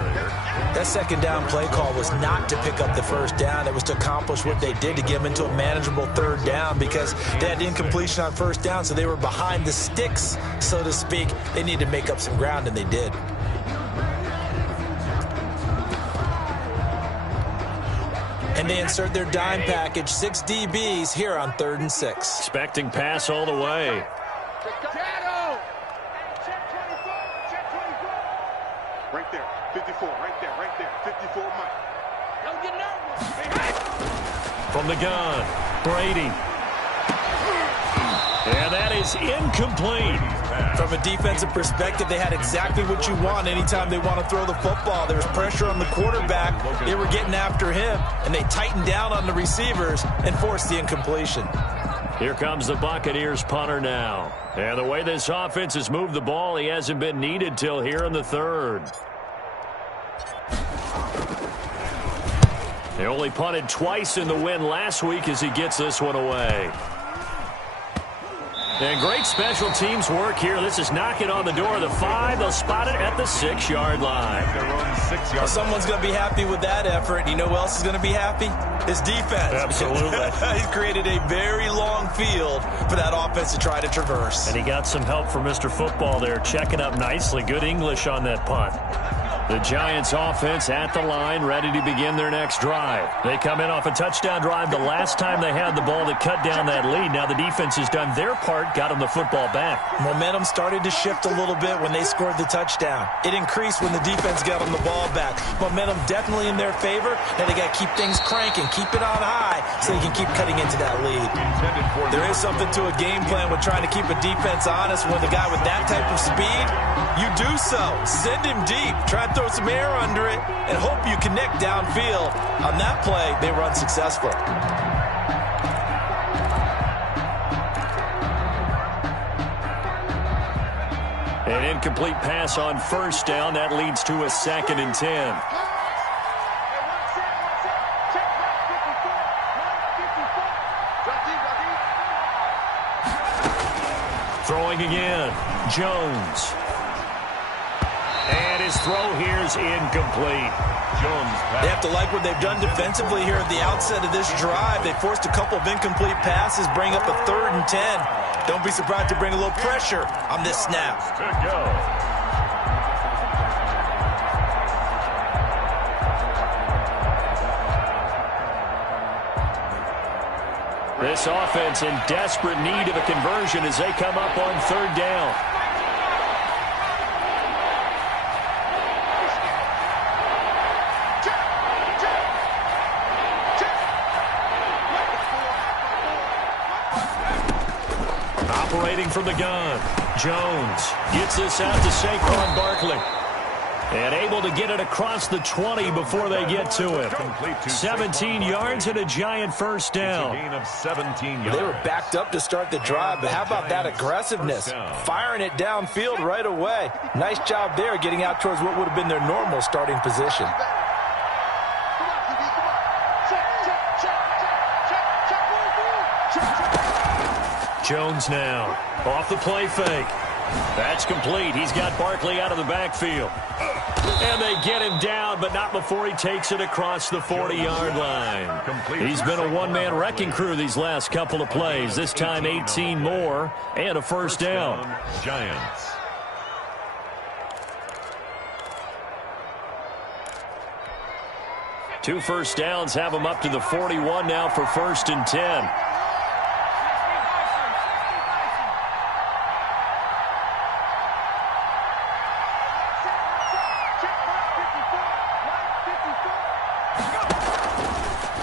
That 2nd down play call was not to pick up the 1st down. It was to accomplish what they did to get them into a manageable 3rd down because they had incompletion on 1st down, so they were behind the sticks, so to speak. They needed to make up some ground, and they did. And they insert their dime package, 6 DBs here on 3rd and 6. Expecting pass all the way. Right there, 54, right there, 54, Mike. Don't get nervous. From the gun, Brady. And that is incomplete. From a defensive perspective, they had exactly what you want anytime they want to throw the football. There was pressure on the quarterback. They were getting after him, and they tightened down on the receivers and forced the incompletion. Here comes the Buccaneers punter now. And the way this offense has moved the ball, he hasn't been needed till here in the 3rd. They only punted twice in the win last week as he gets this one away. And great special teams work here. This is knocking on the door of the 5. They'll spot it at the 6-yard line. Well, someone's going to be happy with that effort. And you know who else is going to be happy? His defense. Absolutely. He's created a very long field for that offense to try to traverse. And he got some help from Mr. Football there, checking up nicely. Good English on that punt. The Giants offense at the line, ready to begin their next drive. They come in off a touchdown drive the last time they had the ball that cut down that lead. Now the defense has done their part, got them the football back. Momentum started to shift a little bit when they scored the touchdown. It increased when the defense got them the ball back. Momentum definitely in their favor. Now they got to keep things cranking, keep it on high so they can keep cutting into that lead. There is something to a game plan with trying to keep a defense honest. When the guy with that type of speed, you do so. Send him deep. Try to throw some air under it and hope you connect downfield. On that play, they were unsuccessful. An incomplete pass on 1st down. That leads to a 2nd and 10. Throwing again. Jones. And his throw here is incomplete. They have to like what they've done defensively here at the outset of this drive. They forced a couple of incomplete passes, bring up a 3rd and 10. Don't be surprised to bring a little pressure on this snap. Good go. This offense in desperate need of a conversion as they come up on 3rd down. Operating from the gun, Jones gets this out to Saquon Barkley. And able to get it across the 20 before they get to him. 17 yards and a giant first down. Gain of 17 yards. They were backed up to start the drive, but how about that aggressiveness? Firing it downfield right away. Nice job there getting out towards what would have been their normal starting position. Jones now off the play fake. That's complete. He's got Barkley out of the backfield. And they get him down, but not before he takes it across the 40-yard line. He's been a one-man wrecking crew these last couple of plays. This time 18 more and a first down. Giants. Two first downs have him up to the 41 now for 1st and 10.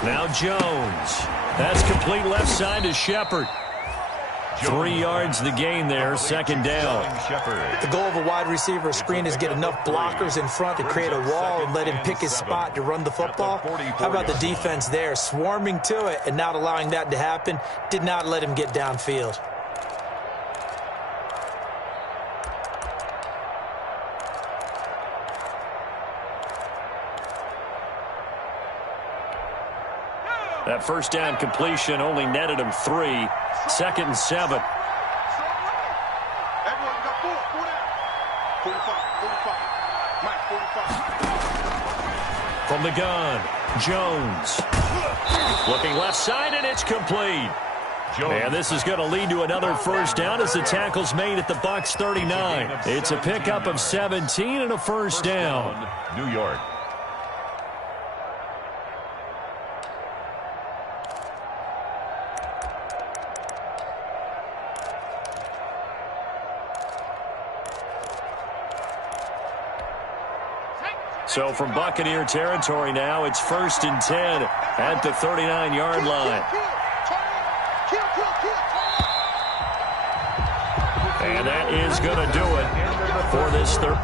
Now Jones. That's complete left side to Shepard. 3 yards the gain there, 2nd down. The goal of a wide receiver screen is get enough blockers in front to create a wall and let him pick his spot to run the football. How about the defense there, swarming to it and not allowing that to happen? Did not let him get downfield. That first down completion only netted him 3. 2nd and 7. Everyone got 4 down. 45. Mike, 45. From the gun, Jones. Looking left side, and it's complete. And this is going to lead to another first down as the tackle's made at the Bucs 39. It's a pickup of 17 and a first down. New York. So from Buccaneer territory now, it's 1st and 10 at the 39-yard line. And that is going to do it for this third.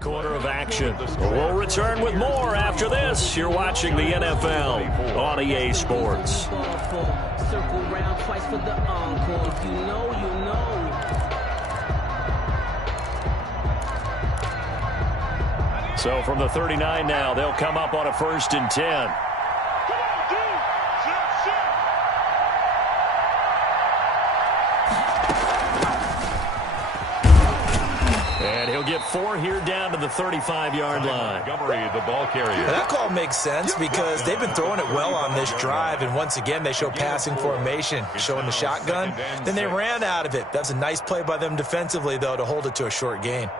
Quarter of action. We'll return with more after this. You're watching the NFL on EA Sports. Circle round twice for the encore. If you know, you know. So from the 39 now, they'll come up on a 1st and 10. And he'll get 4 here down to the 35-yard line. Montgomery, the ball carrier. That call makes sense because they've been throwing it well on this drive, and once again they show passing formation, showing the shotgun. Then they ran out of it. That's a nice play by them defensively, though, to hold it to a short gain.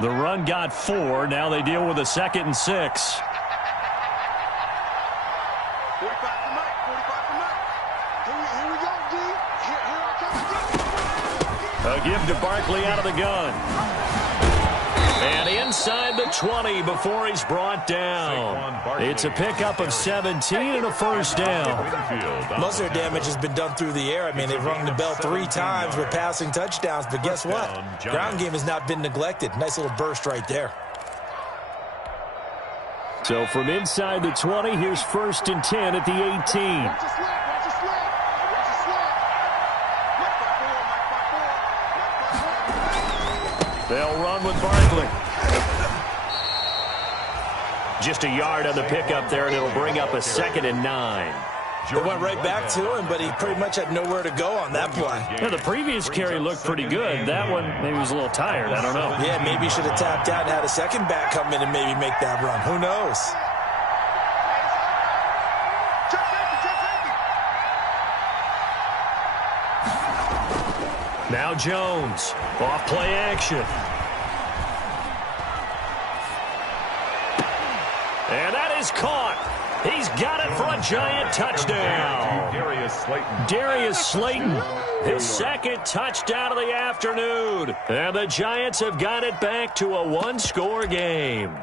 The run got 4. Now they deal with a 2nd and 6. 45 for Mike. 45 for Mike. Here we go, D. Here I come again. A give to Barkley out of the gun. And inside the 20 before he's brought down. It's a pickup of 17 and a first down. Most of their damage has been done through the air. I mean, they've rung the bell 3 times with passing touchdowns, but guess what? Ground game has not been neglected. Nice little burst right there. So from inside the 20, here's 1st and 10 at the 18. Watch the slide. Watch the slide. Watch the slide. Mike 5-4. They'll run with Barkley. Just a yard on the pickup there, and it'll bring up a 2nd and 9. They went right back to him, but he pretty much had nowhere to go on that play. Yeah, the previous carry looked pretty good. That one, maybe was a little tired. I don't know. Yeah, maybe he should have tapped out and had a second back come in and maybe make that run. Who knows? Now Jones, off play action. And that is caught. He's got it for a giant touchdown. Darius Slayton, his second touchdown of the afternoon. And the Giants have got it back to a one-score game.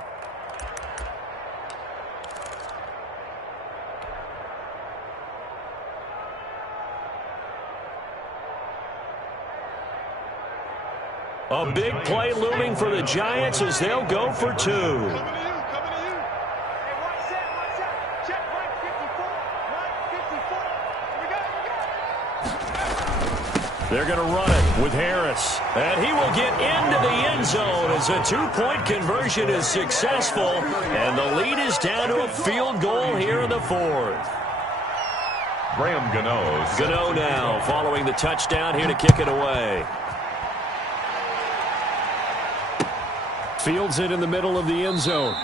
A big play looming for the Giants as they'll go for two. They're going to run it with Harris. And he will get into the end zone as a two-point conversion is successful. And the lead is down to a field goal here in the fourth. Graham Gano now following the touchdown here to kick it away. Fields it in the middle of the end zone.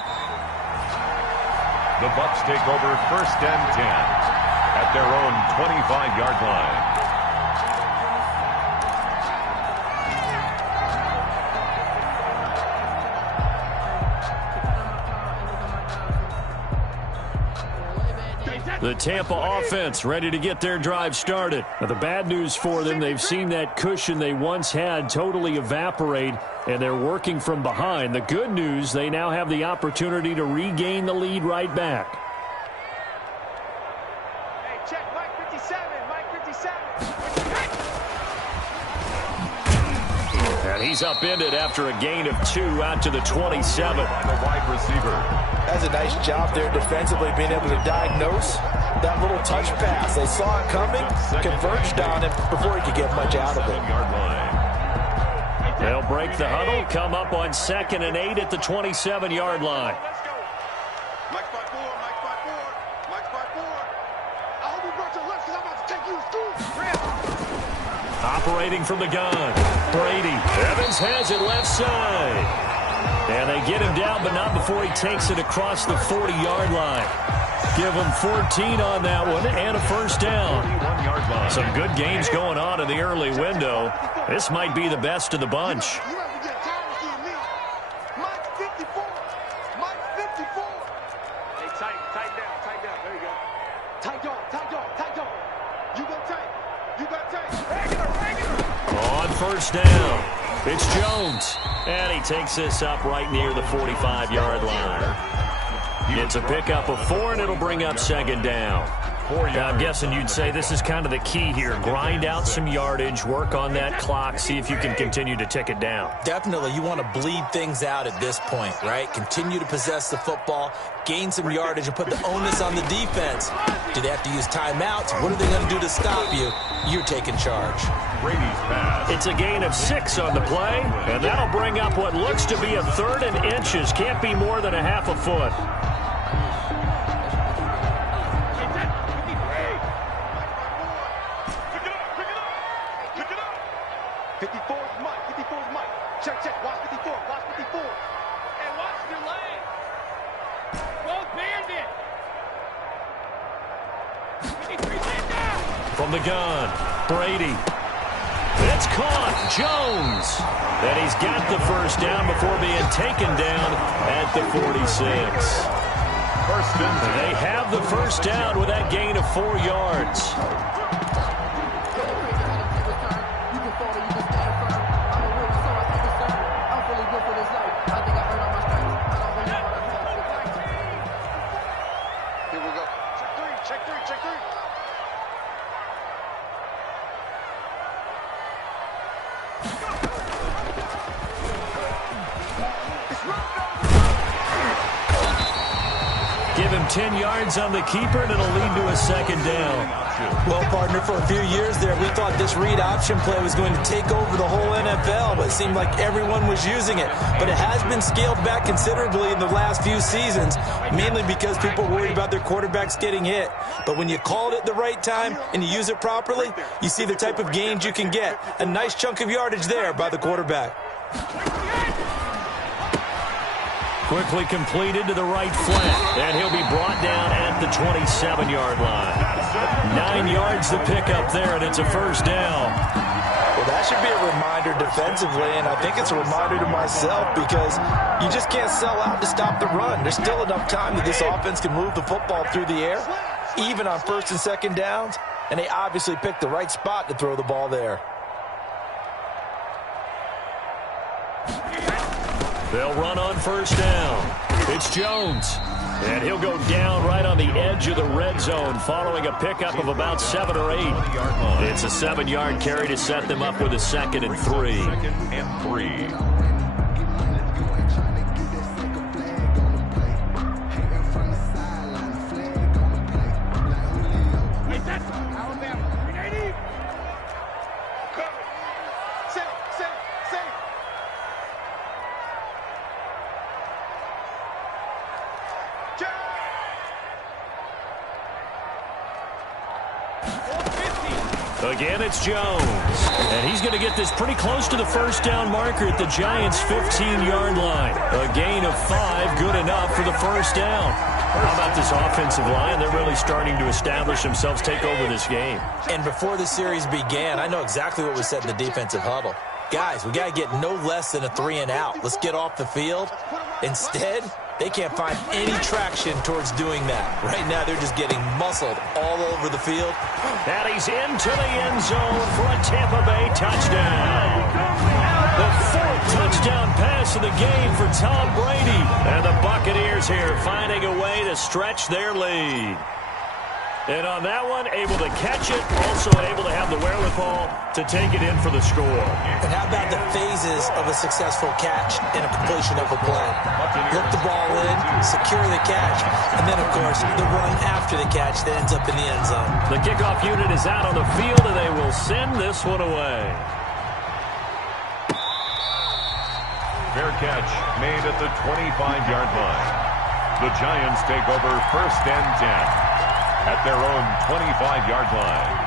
The Bucs take over 1st and 10 at their own 25-yard line. The Tampa offense ready to get their drive started. Now, the bad news for them, they've seen that cushion they once had totally evaporate, and they're working from behind. The good news, they now have the opportunity to regain the lead right back. Hey, check Mike 57, Mike 57. And he's upended after a gain of 2 out to the 27. The wide receiver. That's a nice job there defensively, being able to diagnose that little touch pass. They saw it coming, converged on him before he could get much out of it. They'll break the huddle, come up on 2nd and 8 at the 27-yard line. Let's go. Mike 5-4, Mike 5-4, Mike 5-4. I hope you brought your lunch because I'm about to take you to school. Operating from the gun, Brady. Evans has it left side. And they get him down, but not before he takes it across the 40-yard line. Give him 14 on that one and a first down. Some good games going on in the early window. This might be the best of the bunch. You have to get tired of seeing me. Mike 54. Mike 54. Hey, tight down. There you go. Tight dog. You go tight. Regular. On first down, it's Jones. And he takes this up right near the 45-yard line. It's a pickup of 4, and it'll bring up 2nd down. Now, I'm guessing you'd say this is kind of the key here. Grind out some yardage, work on that clock, see if you can continue to tick it down. Definitely, you want to bleed things out at this point, right? Continue to possess the football, gain some yardage, and put the onus on the defense. Do they have to use timeouts? What are they going to do to stop you? You're taking charge. Brady's pass. It's a gain of 6 on the play, and that'll bring up what looks to be a 3rd and inches. Can't be more than a half a foot. Check. Watch 54. Hey, watch your leg. Go Bandit. 53, stand down. From the gun, Brady. It's caught, Jones. And he's got the first down before being taken down at the 46. They have the first down with that gain of 4 yards. Here we go. Check three. Give him 10 yards on the keeper, and it'll lead to a 2nd down. Well, partner, for a few years there, we thought this read option play was going to take over the whole NFL, but it seemed like everyone was using it. But it has been scaled back considerably in the last few seasons, mainly because people are worried about their quarterbacks getting hit. But when you call it at the right time and you use it properly, you see the type of gains you can get. A nice chunk of yardage there by the quarterback. Quickly completed to the right flat, and he'll be brought down at the 27-yard line. 9 yards to pick up there, and it's a first down. Well, that should be a reminder defensively, and I think it's a reminder to myself because you just can't sell out to stop the run. There's still enough time that this offense can move the football through the air, even on first and second downs, and they obviously picked the right spot to throw the ball there. They'll run on first down. It's Jones. And he'll go down right on the edge of the red zone following a pickup of about 7 or 8. It's a 7-yard carry to set them up with a 2nd and 3. 2nd and 3. Again, it's Jones. And he's going to get this pretty close to the first down marker at the Giants' 15-yard line. A gain of 5, good enough for the first down. How about this offensive line? They're really starting to establish themselves, take over this game. And before the series began, I know exactly what was said in the defensive huddle. Guys, we got to get no less than a 3-and-out. Let's get off the field. Instead, they can't find any traction towards doing that. Right now, they're just getting muscled all over the field. And he's into the end zone for a Tampa Bay touchdown. The 4th touchdown pass of the game for Tom Brady. And the Buccaneers here finding a way to stretch their lead. And on that one, able to catch it, also able to have the wherewithal to take it in for the score. And how about the phases of a successful catch and a completion of a play? Look the ball in, secure the catch, and then, of course, the run after the catch that ends up in the end zone. The kickoff unit is out on the field, and they will send this one away. Fair catch made at the 25-yard line. The Giants take over 1st and 10. At their own 25-yard line.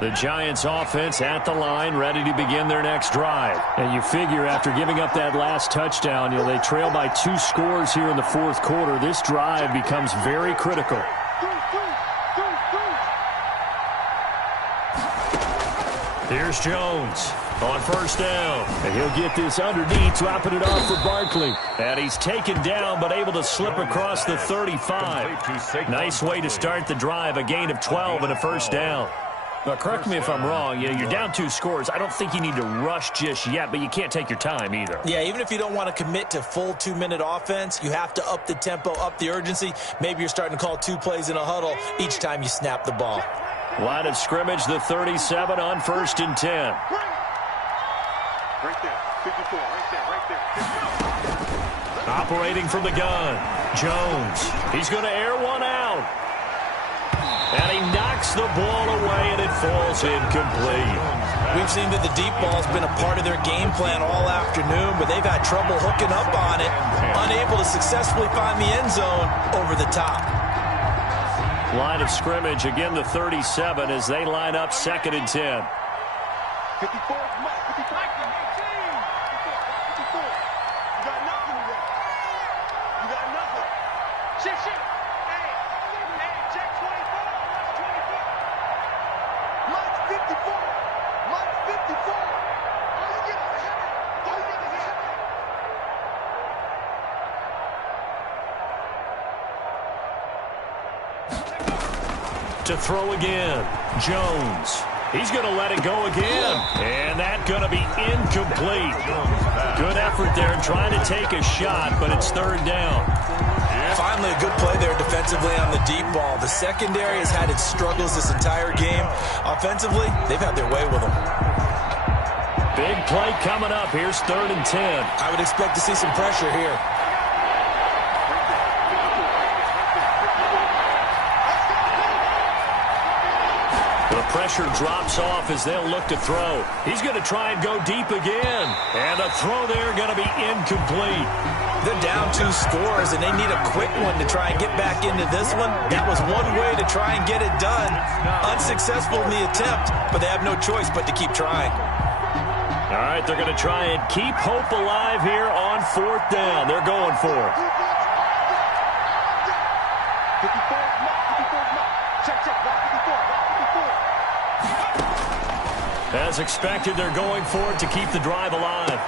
The Giants offense at the line, ready to begin their next drive. And you figure after giving up that last touchdown, they trail by 2 scores here in the 4th quarter. This drive becomes very critical. Here's Jones on first down. And he'll get this underneath, dropping it off for Barkley. And he's taken down, but able to slip across the 35. Nice way to start the drive, a gain of 12 and a first down. Now, correct me if I'm wrong. You're down 2 scores. I don't think you need to rush just yet, but you can't take your time either. Yeah, even if you don't want to commit to full 2-minute offense, you have to up the tempo, up the urgency. Maybe you're starting to call 2 plays in a huddle each time you snap the ball. Line of scrimmage, the 37 on 1st and 10. Right there, 54, right there. Operating from the gun, Jones. He's going to air one out. And he knocks the ball away, and it falls incomplete. We've seen that the deep ball's been a part of their game plan all afternoon, but they've had trouble hooking up on it, unable to successfully find the end zone over the top. Line of scrimmage, again the 37 as they line up 2nd and 10. 54, 55, 54. You got nothing yet. You got nothing. Shit. Hey, check 24. Watch 24. Mike's 54. Mike's 54. All you get is a hit. All you get is a hit. To throw again, Jones. He's going to let it go again. And that's going to be incomplete. Good effort there trying to take a shot, but it's 3rd down. Finally, a good play there defensively on the deep ball. The secondary has had its struggles this entire game. Offensively, they've had their way with them. Big play coming up. Here's 3rd and 10. I would expect to see some pressure here. The pressure drops off as they'll look to throw. He's going to try and go deep again. And the throw there going to be incomplete. They're down 2 scores, and they need a quick one to try and get back into this one. That was one way to try and get it done. Unsuccessful in the attempt, but they have no choice but to keep trying. All right, they're going to try and keep hope alive here on 4th down. They're going for it. 54 is mark. 54 is mark. Check, check. Mark 54. Mark 54. As expected, they're going for it to keep the drive alive.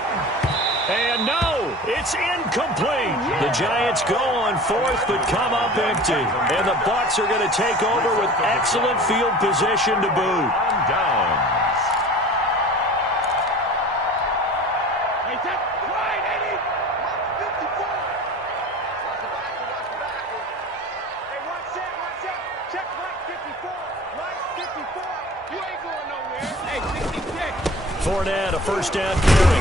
And no, it's incomplete. The Giants go on fourth but come up empty. And the Bucs are going to take over with excellent field position to boot. Downs. Hey, that's right, Eddie. Mark 54. Watch the back. Watch the back. Hey, watch that. Watch that. Check right 54. Right 54. You ain't going nowhere. Hey, 66. Fournette, a first down carry.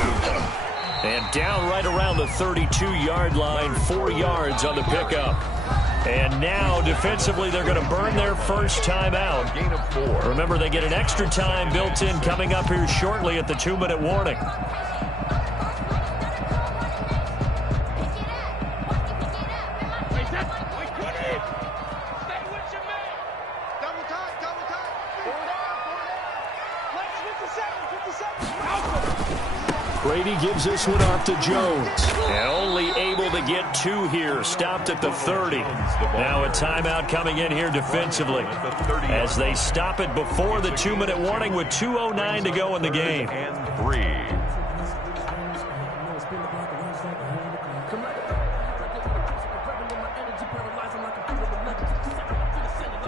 And down right around the 32-yard line, 4 yards on the pickup. And now, defensively, they're going to burn their first time out. Gain of 4. Remember, they get an extra time built in coming up here shortly at the 2-minute warning. Brady gives this one off to Jones. And only able to get 2 here. Stopped at the 30. Now a timeout coming in here defensively as they stop it before the 2-minute warning with 2:09 to go in the game. And 3.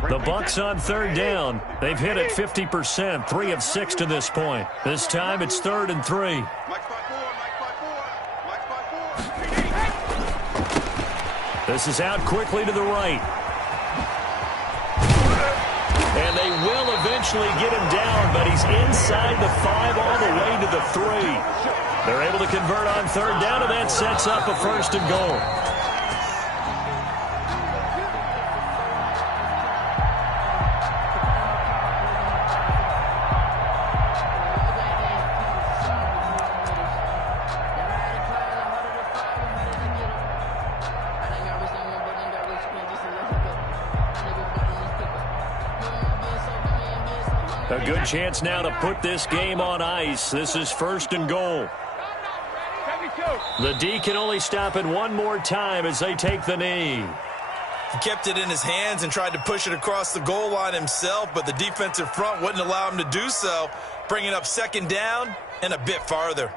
The Bucs on third down. They've hit it 50%, 3 of 6 to this point. This time it's 3rd and 3. This is out quickly to the right. And they will eventually get him down, but he's inside the 5 all the way to the 3. They're able to convert on third down, and that sets up a 1st and goal. A good chance now to put this game on ice. This is 1st and goal. The D can only stop it one more time as they take the knee. He kept it in his hands and tried to push it across the goal line himself, but the defensive front wouldn't allow him to do so, bringing up 2nd down and a bit farther.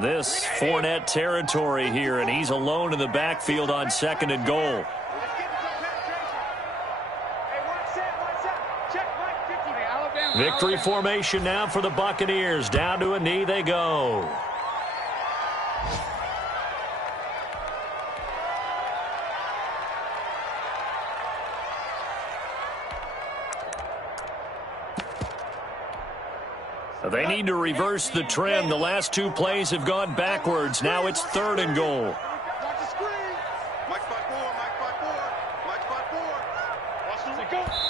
This Fournette territory here, and he's alone in the backfield on 2nd and goal. Victory formation now for the Buccaneers. Down to a knee they go. They need to reverse the trend. The last 2 plays have gone backwards. Now it's 3rd and goal.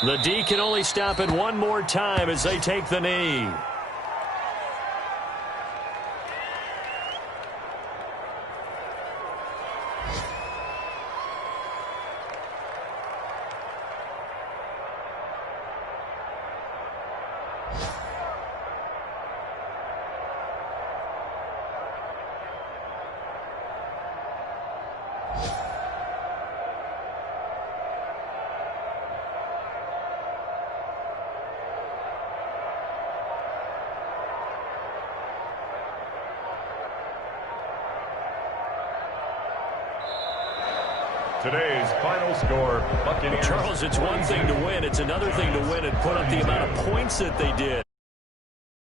The D can only stop it one more time as they take the knee. Today's final score, Buccaneers. Charles, it's one thing to win. It's another thing to win and put up the amount of points that they did.